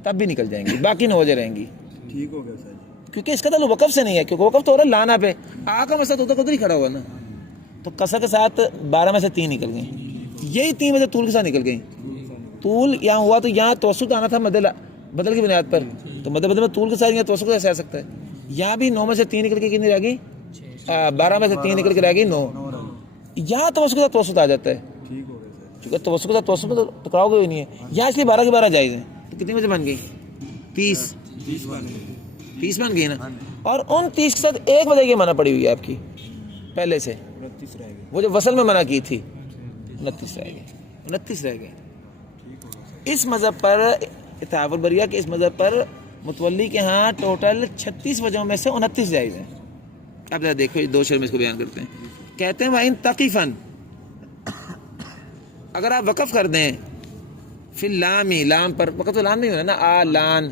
تب بھی نکل جائیں گی. باقی 9 وجہ رہیں گی. ٹھیک ہو گیا سر. کیونکہ اس کا تعلق وقف سے نہیں ہے کیونکہ وقف تو ہو رہا ہے لانا پہ. آ کا مسئلہ تو ادھر ہی کھڑا ہوا نا. تو قصر کے ساتھ 12 میں سے 3 نکل گئیں. یہی 3 وجہ طول کے ساتھ نکل گئیں. طول یہاں ہوا تو یہاں توسط آنا تھا مد بدل کی بنیاد پر. تو مد بدل میں طول کے ساتھ یہاں توسط کیسے آ سکتا ہے؟ یہاں بھی 9 میں سے 3 نکل کے کتنی رہ گئی؟ 12 میں سے 3 نکل کے رہ گئی 9. یہاں توسط کے ساتھ توسط آ جاتا ہے، چونکہ توسط کے ساتھ توسط میں تو ٹکراؤ گے ہی نہیں ہے، یہاں اس لیے 12 کے 12 جائز ہیں. تو کتنی وجہ بن گئی؟ 30 بن گئی نا. اور ان 30 کے ساتھ ایک وجہ یہ منع پڑی ہوئی ہے آپ کی پہلے سے، وہ جو وصل میں منع کی تھی، 29 رہ گئے. اس مذہب پر اتحاف البریہ کے اس مذہب پر متولی کے ہاں ٹوٹل 36 وجہوں میں سے 29 جائز ہیں. اب ذرا دیکھو یہ 2 شعر میں اس کو بیان کرتے ہیں. کہتے ہیں وَإِن تَقِفًا، اگر آپ وقف کر دیں فی اللامی، لام پر، وقف تو لام نہیں ہونا نا، لان،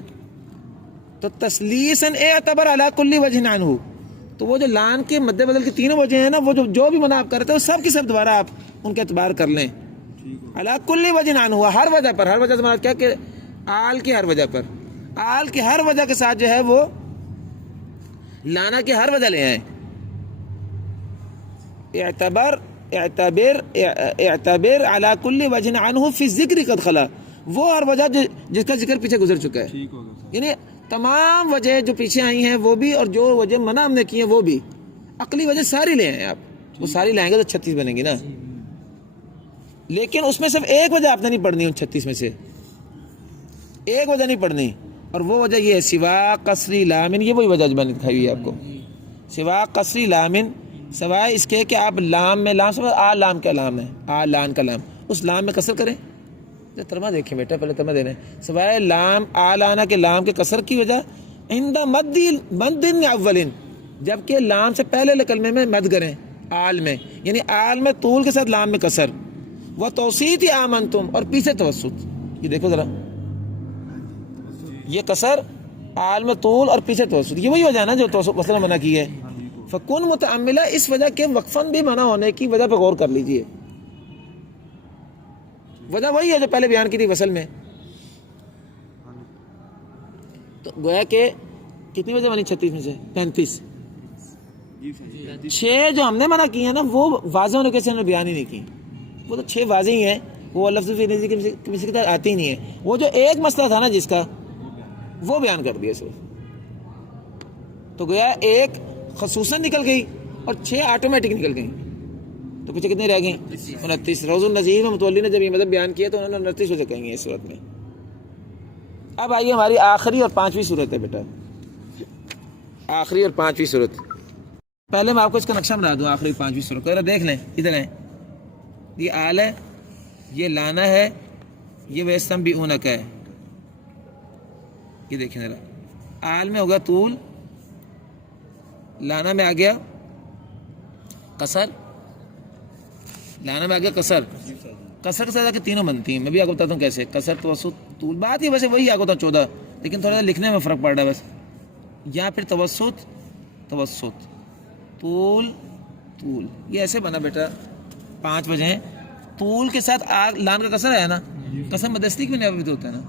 تو تسلیساً اعتبر علی کل وجہ عنہ، تو وہ جو لان کے مد بدل کی تینوں وجہ ہیں نا، وہ جو بھی منع آپ کرتے ہیں وہ سب کی سب دوبارہ آپ ان کا اعتبار کر لیں. علی کل وجہ عنہ، ہر وجہ پر، ہر وجہ سے مراد کیا کہ آل کی ہر وجہ پر، آل کی ہر وجہ کے ساتھ جو ہے وہ لانا کی ہر وجہ لے آئیں. اعتبر علی کل وجہ عنہ فی الذکر قد خلا، وہ ہر وجہ جس کا ذکر پیچھے گزر چکا ہے، یعنی تمام وجہ جو پیچھے آئی ہیں وہ بھی، اور جو وجہ منع ہم نے کی ہیں وہ بھی، عقلی وجہ ساری لے آئیں آپ. وہ ساری لائیں گے تو 36 بنیں گی نا. لیکن اس میں صرف ایک وجہ آپ نے نہیں پڑھنی، ان 36 میں سے ایک وجہ نہیں پڑھنی، اور وہ وجہ یہ ہے سوا قصری لامن. یہ وہی وجہ جو میں نے دکھائی ہوئی ہے آپ کو، سوا قصری لامن، سوائے اس کے کہ آپ لام میں، لام سمجھ، لام کا لام ہے، لان کا لام، اس لام میں قصر کریں. ترجمہ دیکھیں بیٹا، پہلے ترجمہ دینا ہے. سوائے لام، لانا کے لام کے قصر کی وجہ عند مد اول، جبکہ لام سے پہلے کلمے میں مد کریں، آل میں، یعنی آل میں طول کے ساتھ لام میں قصر، وہ توسیط آمنتم، اور پیچھے توسط. یہ دیکھو ذرا، یہ قصر، آل میں طول اور پیچھے توسط، یہ وہی وجہ ہے نا جو توسط مثلا منع کی ہے. فکن متعملہ، اس وجہ کے وقفاً بھی منع ہونے کی وجہ پہ غور کر لیجئے. وجہ وہی ہے جو پہلے بیان کی تھی وصل میں. تو گویا کہ کتنی وجہ بنی 36 میں سے 35. 6 جو ہم نے منع کی ہیں نا وہ واضح ہونے کے سے ہم نے بیان ہی نہیں کی، وہ تو 6 واضح ہی ہیں، وہ لفظ کسی کی طرح آتی ہی نہیں ہے. وہ جو ایک مسئلہ تھا نا جس کا، وہ بیان کر دیا صرف. تو گویا ایک خصوصاً نکل گئی اور 6 آٹومیٹک نکل گئی، تو پیچھے کتنی رہ گئیں؟ 29. روز النظیر میں متولی نے جب یہ مطلب بیان کیا تو انہوں نے 29 وجہ کہیں گے اس صورت میں. اب آئیے ہماری آخری اور 5ویں صورت ہے بیٹا، آخری اور 5ویں صورت. پہلے میں آپ کو اس کا نقشہ بنا دوں آخری 5ویں صورت کو، ذرا دیکھ لیں. ادھر ہیں، یہ آل ہے، یہ لانا ہے، یہ ویستم بھی اونک ہے. یہ دیکھیں ذرا، آل میں ہوگا طول، لانا میں آ گیا قصر، لانا میں آ گیا قصر. قصر کے ساتھ تینوں بنتی ہیں، میں بھی آپ کو بتاتا ہوں کیسے. قصر، توسط، طول، بات ہی ویسے وہی آپ کو بتاؤں 14، لیکن تھوڑا لکھنے میں فرق پڑ رہا ہے بس. یا پھر توسط، طول، یہ ایسے بنا بیٹا. 5 وجہ ہیں. طول کے ساتھ لان کا قصر ہے نا، قصر مدستری کی بنیاد پہ ہوتا ہے نا،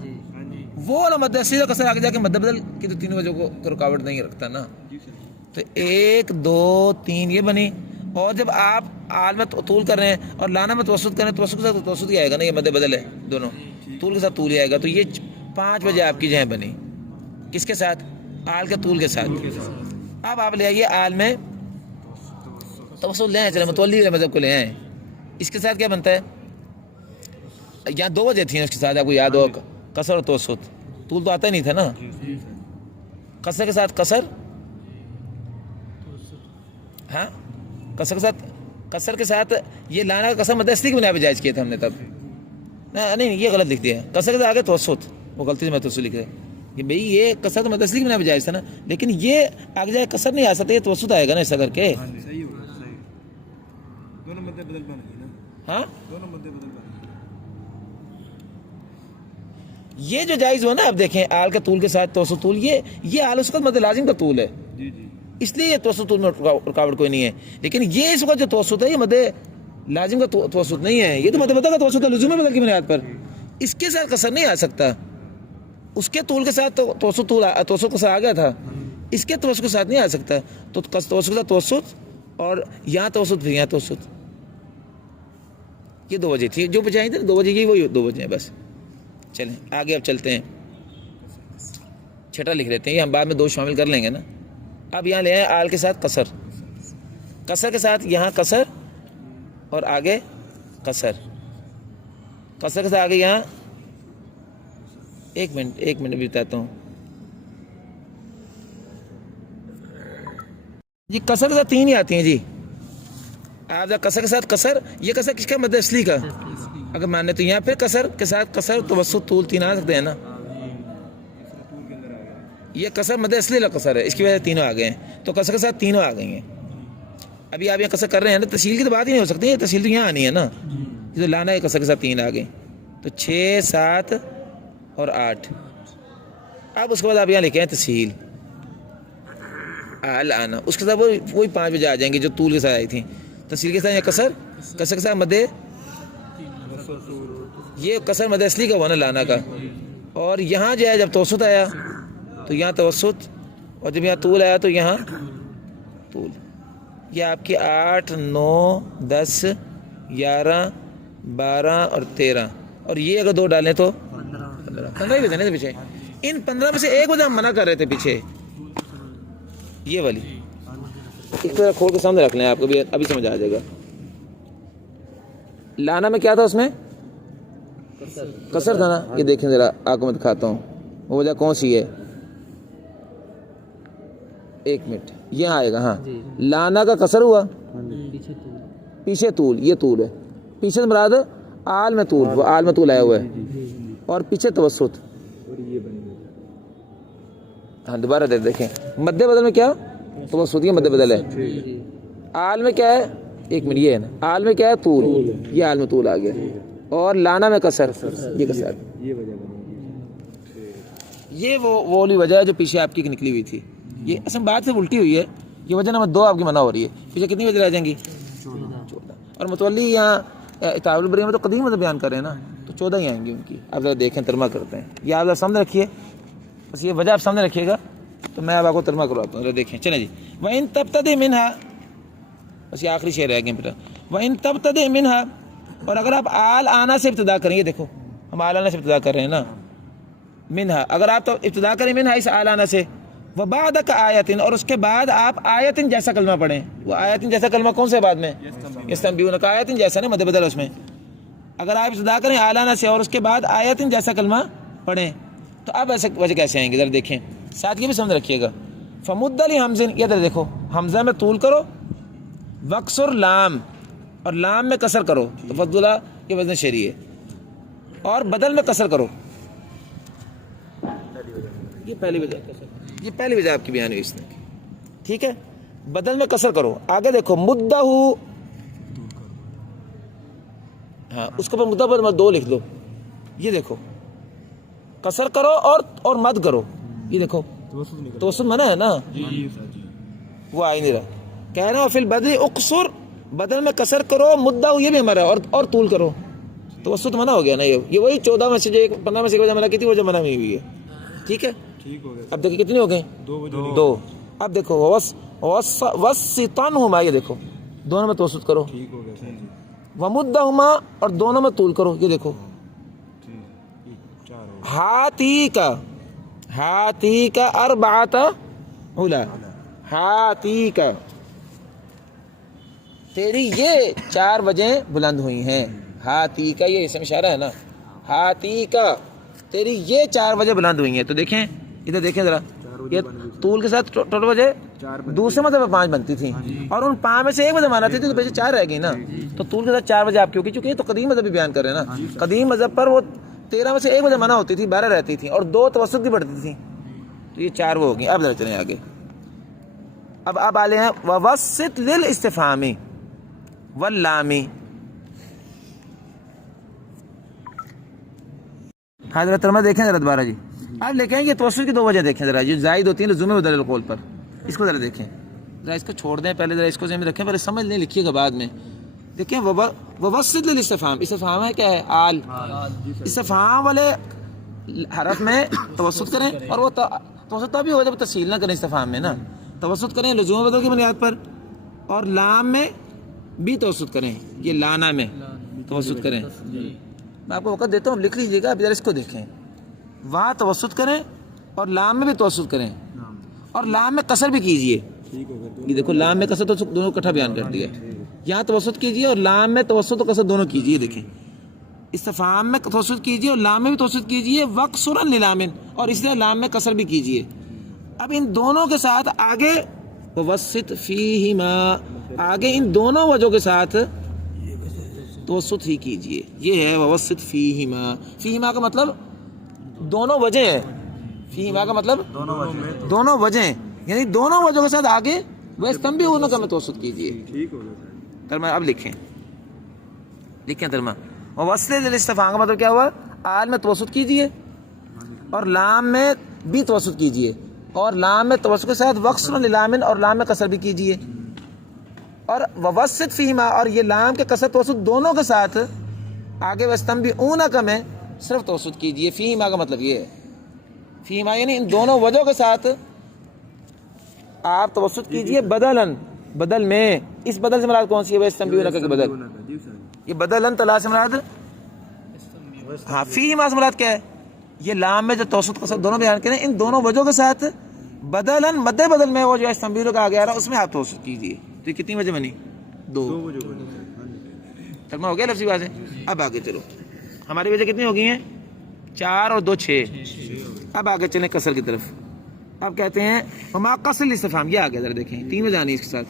وہ والا مدستری کا قصر آگے جا کے مد بدل کی تو تینوں وجہ کو رکاوٹ نہیں رکھتا نا. تو 1 2 3 یہ بنی. اور جب آپ آل میں طول کر رہے ہیں اور لانا میں توسط کر رہے ہیں، توسط کے ساتھ توسط ہی آئے گا نا، یہ مد بدل ہے دونوں، طول کے ساتھ طول ہی آئے گا. تو یہ 5 وجہ آپ کی جو ہیں بنی، کس کے ساتھ؟ آل کے طول کے ساتھ. اب آپ لے آئیے آل میں توسط لے آئیں، چلے متولی مذہب کو لے آئیں. اس کے ساتھ کیا بنتا ہے؟ یہاں 2 وجہ تھیں اس کے ساتھ، آپ کو یاد ہو، قصر اور توسط. طول تو آتا ہی نہیں تھا نا. قصر کے ساتھ قصر، ہاں قصر کے ساتھ یہ لانا کا قصر مدستری کی بنا پہ جائز کیا تھا ہم نے تب. نہیں یہ غلط لکھ دیا، قصر کے ساتھ آگے توسط، وہ غلطی سے میں توسط لکھ رہا کہ بھئی یہ قصر تو مدستری کی بنا پہ جائز تھا نا، لیکن یہ آگے جائے قصر نہیں آ سکتا، یہ توسط آئے گا نا ایسا کر کے. دونوں مدے بدل بن گئی نا. ہاں دونوں مدے بدل بن گئی. یہ جو جائز ہوا نا، اب دیکھیں آل کے طول کے ساتھ توسط طول، یہ آل اس وقت مد لازم کا طول ہے، جی جی، اس لیے یہ توسط طول میں رکاوٹ کوئی نہیں ہے. لیکن یہ اس وقت جو توسط ہے یہ مد لازم کا توسط نہیں ہے، یہ تو مد بدل کا توسط ہے لزوم بدل کی بنیاد پر. اس کے ساتھ قصر نہیں آ سکتا. اس کے طول کے ساتھ توسط قصر آ گیا تھا، اس کے توسط کے ساتھ نہیں آ سکتا. تو توسط کے ساتھ توسط، اور یہاں توسط پھر یہاں توسط. یہ 2 وجہ تھی جو بچائی تھی، 2 وجہ یہی وہی 2 وجہ ہیں بس. چلیں آگے اب چلتے ہیں، چھٹا لکھ لیتے ہیں، یہ ہم بعد میں 2 شامل کر لیں گے نا. اب یہاں لے آئیں آل کے ساتھ قصر، قصر کے ساتھ یہاں قصر، اور آگے قصر کے ساتھ آگے یہاں ایک منٹ بھی بتاتا ہوں جی. قصر کے ساتھ 3 ہی آتی ہیں جی. آپ قصر کے ساتھ قصر, یہ قصر کس کا مد اصلی کا اگر ماننے تو یہاں پھر قصر کے ساتھ قصر توسط طول 3 آ سکتے ہیں نا. یہ قصر مد اصلی کا قصر ہے, اس کی وجہ سے تینوں آ گئے ہیں. تو قصر کے ساتھ تینوں آ گئی ہیں. ابھی آپ یہ قصر کر رہے ہیں نا, تحصیل کی تو بات ہی نہیں ہو سکتی, یہ تحصیل تو یہاں آنی ہے نا. یہ تو لانا ہے قصر کے ساتھ 3 آ گئے تو 6 7 اور 8. اب اس کے بعد آپ یہاں لکھیں تحصیل آنا, اس کے ساتھ وہی 5 بجے آ جائیں گے جو طول کے ساتھ آئی تھیں. تحصیل کے ساتھ یا قصر کے ساتھ مد, یہ قصر مد اصلی کا ہوا نا لانا کا. اور یہاں جو ہے جب توسط آیا تو یہاں توسط, اور جب یہاں طول آیا تو یہاں طول. یہ آپ کی 8 9 10 11 12 اور 13, اور یہ اگر 2 ڈالیں تو 15 ہی بتانے تھے پیچھے. ان 15 میں سے ایک وجہ ہم منع کر رہے تھے پیچھے, یہ والی. ایک طرح کھول کے سامنے رکھ لیں, آپ کو بھی ابھی سمجھ آ جائے گا. لانا میں کیا تھا, اس میں قصر تھا نا. یہ دیکھیں ذرا, آپ کو میں دکھاتا ہوں وہ وجہ کون سی ہے. 1 منٹ, یہاں آئے گا. ہاں, لانا کا قصر ہوا, پیچھے طول, یہ طول ہے. پیچھے سے مراد آل میں طول, وہ آل میں طول آیا ہوا ہے, اور پیچھے توسط. ہاں دوبارہ دیکھیں, مد بدل میں کیا توسط, یہ مد بدل ہے. آل میں کیا ہے, 1 منٹ, یہ ہے نا آل میں کیا ہے طول, یہ آل میں طول آ گیا. اور لانا میں قصر, یہ قصر. یہ وہ والی وجہ ہے جو پیچھے آپ کی نکلی ہوئی تھی. یہ اصل بات سے الٹی ہوئی ہے. یہ وجہ نمبر 2 آپ کی منع ہو رہی ہے. پیچھے کتنی وجہ رہ جائیں گی, 14. اور متولی یہاں اتحاف البریہ میں تو قدیم مذہب بیان کر رہے ہیں نا, تو 14 ہی آئیں گی ان کی. آپ ذرا دیکھیں, ترجمہ کرتے ہیں. یہ آپ ذرا سامنے رکھیے, بس یہ وجہ آپ سامنے رکھیے گا تو میں اب آپ کو ترجمہ کرواتا ہوں. ذرا دیکھیں, چلیں جی. وَإِن تَبْتَدِئْ مِنْهَا, بس یہ آخری شعر رہ گئے بیٹا. وَإِن تَبْتَدِئْ مِنْهَا, اور اگر آپ آل آنا سے ابتدا کریں, یہ دیکھو ہم آل آنا سے ابتدا کر رہے ہیں نا. منہا, اگر آپ تو ابتدا کریں منہا اس آل آنا سے, وَبَعْدَكَ آیَتٍ, اور اس کے بعد آپ آیتن جیسا کلمہ پڑھیں. وہ آیتن جیسا کلمہ کون سے بعد میں, یستنبئونک, آیتن جیسا نا, مد بدل اس میں. اگر آپ ابتدا کریں آل آنا سے اور اس کے بعد آیتن جیسا کلمہ پڑھیں, تو اب ایسے وجہ کیسے آئیں گے, ذرا دیکھیں. ساتھ یہ بھی سمجھ رکھیے گا. فمد لحمزن, یہ ذرا دیکھو, حمزہ میں طول کرو, وقصر لام, اور لام میں قصر کرو. تفضلہ, یہ وزن شعری ہے. اور بدل میں قصر کرو, یہ پہلی وجہ, یہ پہلی وجہ آپ کی بیان ہوئی اس نے. ٹھیک ہے, بدل میں قصر کرو. آگے دیکھو مدہ, ہاں اس کے اوپر مدہ پر 2 لکھ دو. یہ دیکھو قصر کرو اور مد کرو. یہ دیکھو توسط منع ہے نا, وہ آ ہی نہیں رہا. کہہ رہا ہوں فی البدل اقصر, بدل میں قصر کرو, مدہ یہ بھی ہمارا, اور طول کرو. توسط منع ہو گیا نا. یہ وہی 14 میں سے جو 15 میں سے وجہ منع کی تھی, وہ جو منع نہیں ہوئی ہے. ٹھیک ہے, اب دیکھیں کتنی ہو گئی, 2. اب دیکھو وسطنہما, یہ دیکھو دونوں میں توسط کرو. ومدہما, اور دونوں میں طول کرو. یہ دیکھو ہاتی کا اربعۃ علا, ہاتی کا, تیری یہ 4 وجہیں بلند ہوئی ہیں. ہاتی کا, یہ اسم اشارہ ہے نا, ہاتی کا, تیری یہ 4 وجہ بلند ہوئی ہیں. تو دیکھیں ادھر دیکھیں ذرا, یہ طول کے ساتھ ٹوٹل وجہ دوسرے مذہب میں 5 بنتی تھیں, اور ان 5 میں سے ایک وجہ مانا تھی تو پیچھے 4 رہ گئی نا. تو طول کے ساتھ 4 وجہ آپ کیوں کی, چونکہ یہ تو قدیم مذہب بھی بیان کر رہے ہیں نا. قدیم مذہب پر وہ 13 میں سے ایک وجہ منع ہوتی تھی, 12 رہتی تھی, اور 2 توسط بھی بڑھتی تھیں. تو یہ 4 وہ ہو گئی. اب ذرا چلیں آگے. اب آلے ہیں ووسط للاستفہامی واللامی. حضرت ترجمہ دیکھیں ذرا دوبارہ جی. اب لے کے آئیں, یہ توسط کی 2 وجہ دیکھیں ذرا, جو زائد ہوتی ہیں لزوم بدل القول پر. اس کو ذرا دیکھیں, ذرا اس کو چھوڑ دیں پہلے, ذرا اس کو ذہن میں رکھیں, پہلے سمجھ لیں, لکھیے گا بعد میں. دیکھیں ووسط للاستفہام, استفہام ہے کیا ہے, آل. استفہام والے حرف میں توسط کریں, اور وہ توسط تبھی ہو جب تفصیل نہ کریں. استفہام میں نا توسط کریں لزوم بدل کی بنیاد پر, اور لام میں بھی توسط کریں. یہ لانا میں توسط کریں. میں آپ کو وقت دیتا ہوں, لکھ لیجیے گا. اب ذرا اس کو دیکھیں, وہاں توسط کریں اور لام میں بھی توسط کریں, اور لام میں قصر بھی کیجئے. یہ دیکھو لام میں قصر تو دونوں اکٹھا بیان کر دیا. یہاں توسط کیجیے اور لام میں توسط و کسر دونوں کیجیے. دیکھیں استفہام میں توسط کیجیے اور لام میں بھی توسط کیجیے. وقصرن للامن اور اس لیے لام میں کسر بھی کیجیے. اب ان دونوں کے ساتھ آگے ووسط فیہما، آگے ان دونوں وجہوں کے ساتھ توسط ہی کیجیے. یہ ہے ووسط فیہما. فیہما کا مطلب دونوں وجہ ہیں. فیہما کا مطلب دونوں وجہ ہیں، یعنی دونوں وجہوں کے ساتھ آگے وَيَسْتَنبِئُونَكَ میں توسط کیجیے. ٹھیک ہو گیا. ترجمہ اب لکھیں ترجمہ. ووسط الاستفہام کا مطلب کیا ہوا؟ آل میں توسط کیجیے اور لام میں بھی توسط کیجیے، اور لام میں توسط کے ساتھ وقصر للامن اور لام میں کسر بھی کیجیے. اور ووسط فیہما اور یہ لام کے کسر توسط دونوں کے ساتھ آگے وَيَسْتَنبِئُونَكَ میں صرف توسط کیجیے. فیہما کا مطلب یہ ہے، فیہما یعنی ان دونوں وجہوں کے ساتھ آپ توسط کیجیے. بدلن، بدل میں. اس بدل سے مراد کون سی ہے؟ وَيَسْتَنبِئُونَكَ کے بدل. یہ بدلن طلا سے مراد، ہاں فیہما سے مراد کیا ہے؟ یہ لام میں جو توسط کسر دونوں بیان کریں ان دونوں وجہوں کے ساتھ بدلن مد بدل میں وہ جو استنبیل کا آگے آ رہا ہے اس میں آپ توسط کیجیے. تو یہ کتنی وجہ بنی؟ دو. ترجمہ ہو گیا لفظی بات ہے. اب آگے چلو، ہماری وجہ کتنی ہو گئی ہیں؟ 4 اور 2 6. اب آگے چلیں کسر کی طرف. اب کہتے ہیں وما قصر الاستفہام. یہ آگے ذرا دیکھیں 3 وجہ آنی اس کے ساتھ.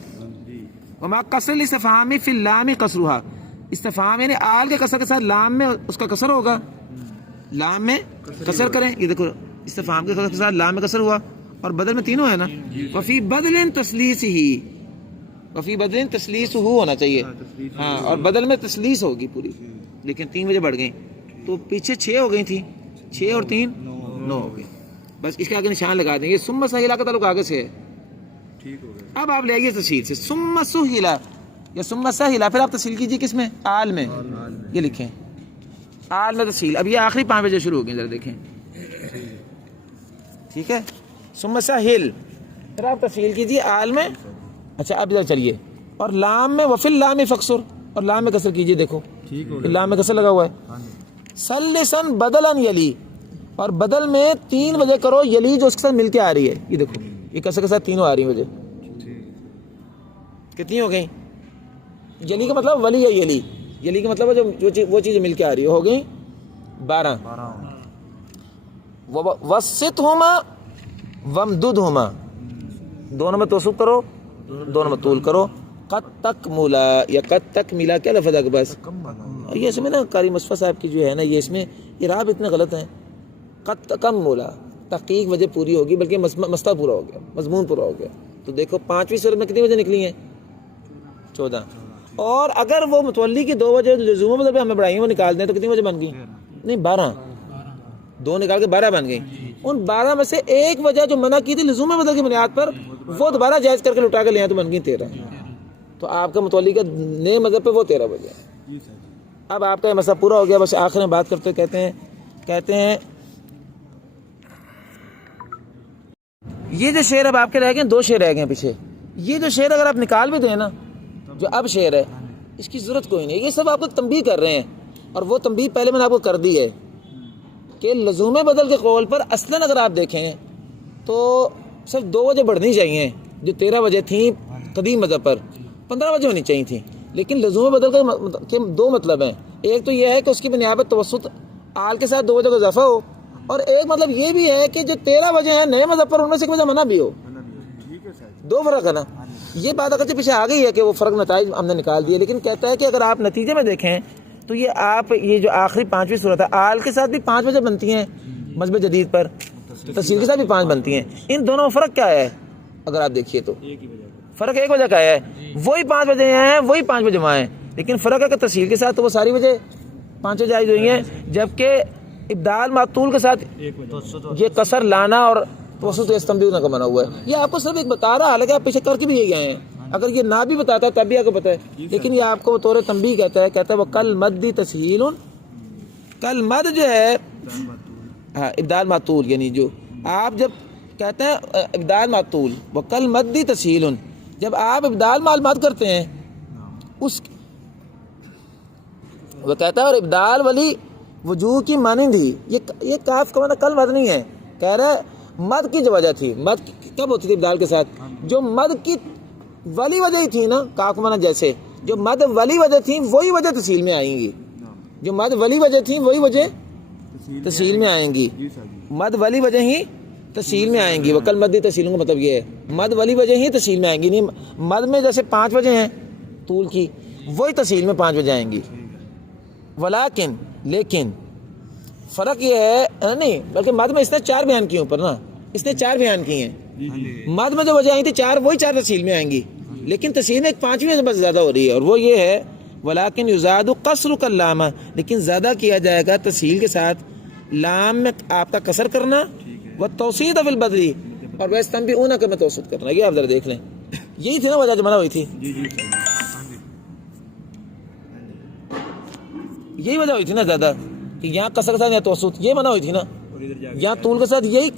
وما قصر الاستفہام فی اللام قصرها. استفہام یعنی آل کے کسر کے ساتھ لام میں اس کا کسر ہوگا. لام میں کسر کریں. یہ دیکھو استفہام کے کسر کے ساتھ لام میں کسر ہوا اور بدل میں تینوں ہے نا. وفی بدل تسلیس ہی، وفی بدل تسلیس ہونا چاہیے، ہاں، اور بدل میں تسلیس ہوگی پوری، لیکن 3 وجہ بڑھ گئیں تو پیچھے 6 ہو گئی تھی. 6 اور 3 9 ہو گئی. بس اس کے آگے نشان لگا دیں. یہ ثم سہیلا کا تعلق آگے سے ہے. ٹھیک ہو گیا. اب آپ لے آئیے تفصیل سے ثم سہیلا یا ثم سہیلا، پھر آپ تفصیل کیجیے کس میں؟ آل میں. یہ لکھیں آل میں تفصیل. اب یہ آخری 5 وجہ شروع ہو گئی، ذرا دیکھیں. ٹھیک ہے، ثم سہل، پھر آپ تفصیل کیجیے آل میں. اچھا اب ادھر چلیے، اور لام میں وفی اللام فقصر، اور لام میں کسر کیجیے. دیکھو لام میں کسر لگا ہوا ہے. سلسن بدلن یلی، اور بدل میں 3 وجہ کرو یلی جو اس کے ساتھ مل کے آ رہی ہے. یہ دیکھو یہ کسر کے ساتھ تینوں آ رہی ہیں وجہ. کتنی ہو گئی؟ یلی کا مطلب ولی ہے. یلی، یلی کا مطلب جو وہ چیزیں مل کے آ رہی ہے، ہو گئی 12. وسطہما ومددہما، دونوں میں توسط کرو، دونوں میں طول کرو. قد تک مولا یا قد تک ملا، کیا لفظ ہے بس. یہ اس میں نا قاری مصطفیٰ صاحب کی جو ہے نا، یہ اس میں اعراب اتنے غلط ہیں. قد کم مولا، تحقیق وجہ پوری ہوگی، بلکہ مسئلہ پورا ہو گیا، مضمون پورا ہو گیا. تو دیکھو 5ویں صورت میں کتنی وجہ نکلی ہیں؟ 14. اور اگر وہ متولی کی 2 وجہ لزوم بدل پہ ہمیں بڑھائی وہ نکال دیں تو کتنی وجہ بن گئی؟ نہیں 12. 2 نکال کے 12 بن گئی. ان 12 میں سے ایک وجہ جو منع کی تھی لزوم بدل کی بنیاد پر، وہ دوبارہ جائز کر کے لٹا کے لے آئے تو بن گئی 13. تو آپ کا متولی کا نئے مذہب پہ وہ 13 وجہ. اب آپ کا یہ مسئلہ پورا ہو گیا. بس آخر میں بات کرتے کہتے ہیں یہ جو شعر اب آپ کے رہ گئے 2 شعر رہ گئے پیچھے. یہ جو شعر اگر آپ نکال بھی دیں نا، جو اب شعر ہے اس کی ضرورت کوئی نہیں. یہ سب آپ کو تنبیہ کر رہے ہیں، اور وہ تنبیہ پہلے میں نے آپ کو کر دی ہے کہ لزوم بدل کے قول پر اصلاً اگر آپ دیکھیں تو صرف 2 وجہ بڑھنی چاہیے. جو 13 وجہ تھیں قدیم مذہب پر، 15 وجہ ہونی چاہیے تھیں. لیکن لزوم بدل کے 2 مطلب ہیں. ایک تو یہ ہے کہ اس کی بنیاد پر توسط آل کے ساتھ 2 وجہ کا اضافہ ہو، اور ایک مطلب یہ بھی ہے کہ جو 13 وجہ ہیں نئے مذہب پر ان میں سے ایک وجہ منع بھی ہو. 2 فرق ہے نا. یہ بات اگرچہ پیچھے آ گئی ہے کہ وہ فرق نتائج ہم نے نکال دیے، لیکن کہتا ہے کہ اگر آپ نتیجے میں دیکھیں تو یہ جو آخری 5ویں صورت ہے، آل کے ساتھ بھی 5 وجہ بنتی ہیں مذہب جدید پر، تفصیل کے ساتھ بھی 5 بنتی ہیں. ان دونوں میں فرق کیا ہے؟ اگر آپ دیکھیے تو فرق ایک وجہ کا ہے. وہی 5 وجہ ہیں، وہی 5 وجہ وہاں ہیں، لیکن فرق ہے کہ تفصیل کے ساتھ تو وہ ساری وجہ 5 جائز ہوئی ہیں، جبکہ ابدال معطول کے ساتھ یہ کسر لانا اور توسط استنبیل کا منع ہوا ہے. یہ آپ کو صرف ایک بتا رہا ہے، حالانکہ آپ پیچھے کر کے بھی یہ گئے ہیں. اگر یہ نہ بھی بتاتا ہے تب بھی آپ کو پتہ ہے، لیکن یہ آپ کو بطور تنبیہ کہتا ہے وہ کل مدی تسہیل. کل مد جو ہے ہاں ابدال معطول، یعنی جو آپ جب کہتے ہیں ابدال معطول وہ کل مدی تسہیل، جب آپ ابدال معلومات کرتے ہیں اس وہ کہتا ہے اور ابدال ولی وجوہ کی مانند ہی. یہ کاف کا معنی کل مد نہیں ہے، کہہ رہا ہے مد کی جو وجہ تھی. مد کب ہوتی تھی ابدال کے ساتھ؟ جو مد کی ولی وجہ ہی تھی نا، کاف کا معنی جیسے جو مد والی وجہ تھیں وہی وجہ تسہیل میں آئیں گی، جو مد والی وجہ تھیں وہی وجہ تسہیل میں آئیں گی، جی سر جی مد والی وجہ ہی تسہیل میں آئیں گی۔ وکل مدی تسہیلوں کا مطلب یہ ہے مد والی وجہ ہی تسہیل میں آئیں گی، نہیں مد میں جیسے 5 وجہ ہیں طول کی، وہی تسہیل میں 5 وجہ آئیں گی۔ ولیکن لیکن فرق یہ ہے نہیں، بلکہ مد میں اس نے 4 بیان کیے اوپر نا، اس نے 4 بیان کیے ہیں، مد میں جو وجہ آئی تھی 4 وہی 4 تسہیل میں آئیں گی، لیکن تسہیل میں ایک 5ویں سے بس زیادہ ہو رہی ہے، اور وہ یہ ہے ولیکن یزاد قصر کلامہ، لیکن زیادہ کیا جائے گا تسہیل کے ساتھ لام میں آپ کا قصر کرنا، و توسیط فی البدری، اور ویسے تم بھی اونا کہ میں توسط کرنا۔ یہ آپ ذرا دیکھ لیں، یہی تھی نا وجہ جو منع ہوئی تھی، جی جی سر یہی وجہ ہوئی تھی نا زیادہ، کہ یہاں قصر کے ساتھ یا توسط یہ منع ہوئی تھی نا، اور ادھر جا کے یہاں طول کے ساتھ یہی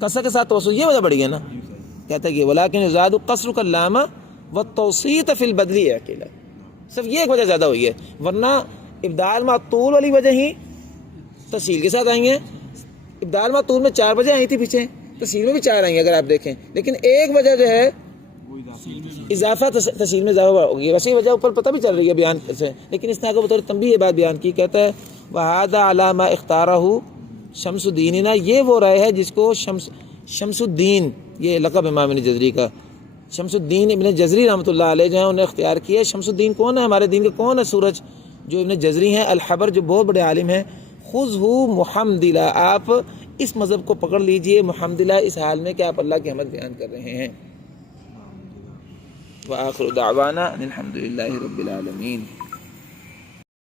قصر کے ساتھ توسط، یہ وجہ بڑی ہے نا۔ جی سر کہتا ہے کہ ولیکن یزاد قصر کلامہ و توسیط فی البدلی ہے اکیلا، صرف یہ ایک وجہ زیادہ ہوئی ہے، ورنہ ابدال ما طول والی وجہ ہی تسہیل کے ساتھ آئی ہیں۔ ابدال ما طول میں 4 وجہ آئی تھی پیچھے، تسہیل میں بھی 4 آئی ہیں اگر آپ دیکھیں، لیکن ایک وجہ جو ہے اضافہ تسہیل میں اضافہ ہوگی، ویسے وجہ اوپر پتہ بھی چل رہی ہے بیان سے، لیکن اس نے آگے بطور تنبیہ یہ بات بیان کی، کہتا ہے وَهَذَا عَلَى مَا اخْتَارَهُ شمس الدیننا، یہ وہ رائے ہے جس کو شمس الدین، یہ لقب امام ابن جزری کا، شمس الدین ابن جزری رحمۃ اللہ علیہ جو ہیں انہوں نے اختیار کیا ہے۔ شمس الدین کون ہے ہمارے دین کے، کون ہے سورج، جو ابن جزری ہیں، الحبر جو بہت بڑے عالم ہیں، خُذْهُ محمدلا، آپ اس مذہب کو پکڑ لیجئے محمدلا، اس حال میں کہ آپ اللہ کی حمد بیان کر رہے ہیں۔ وآخر دعوانا الحمد للہ رب العالمین۔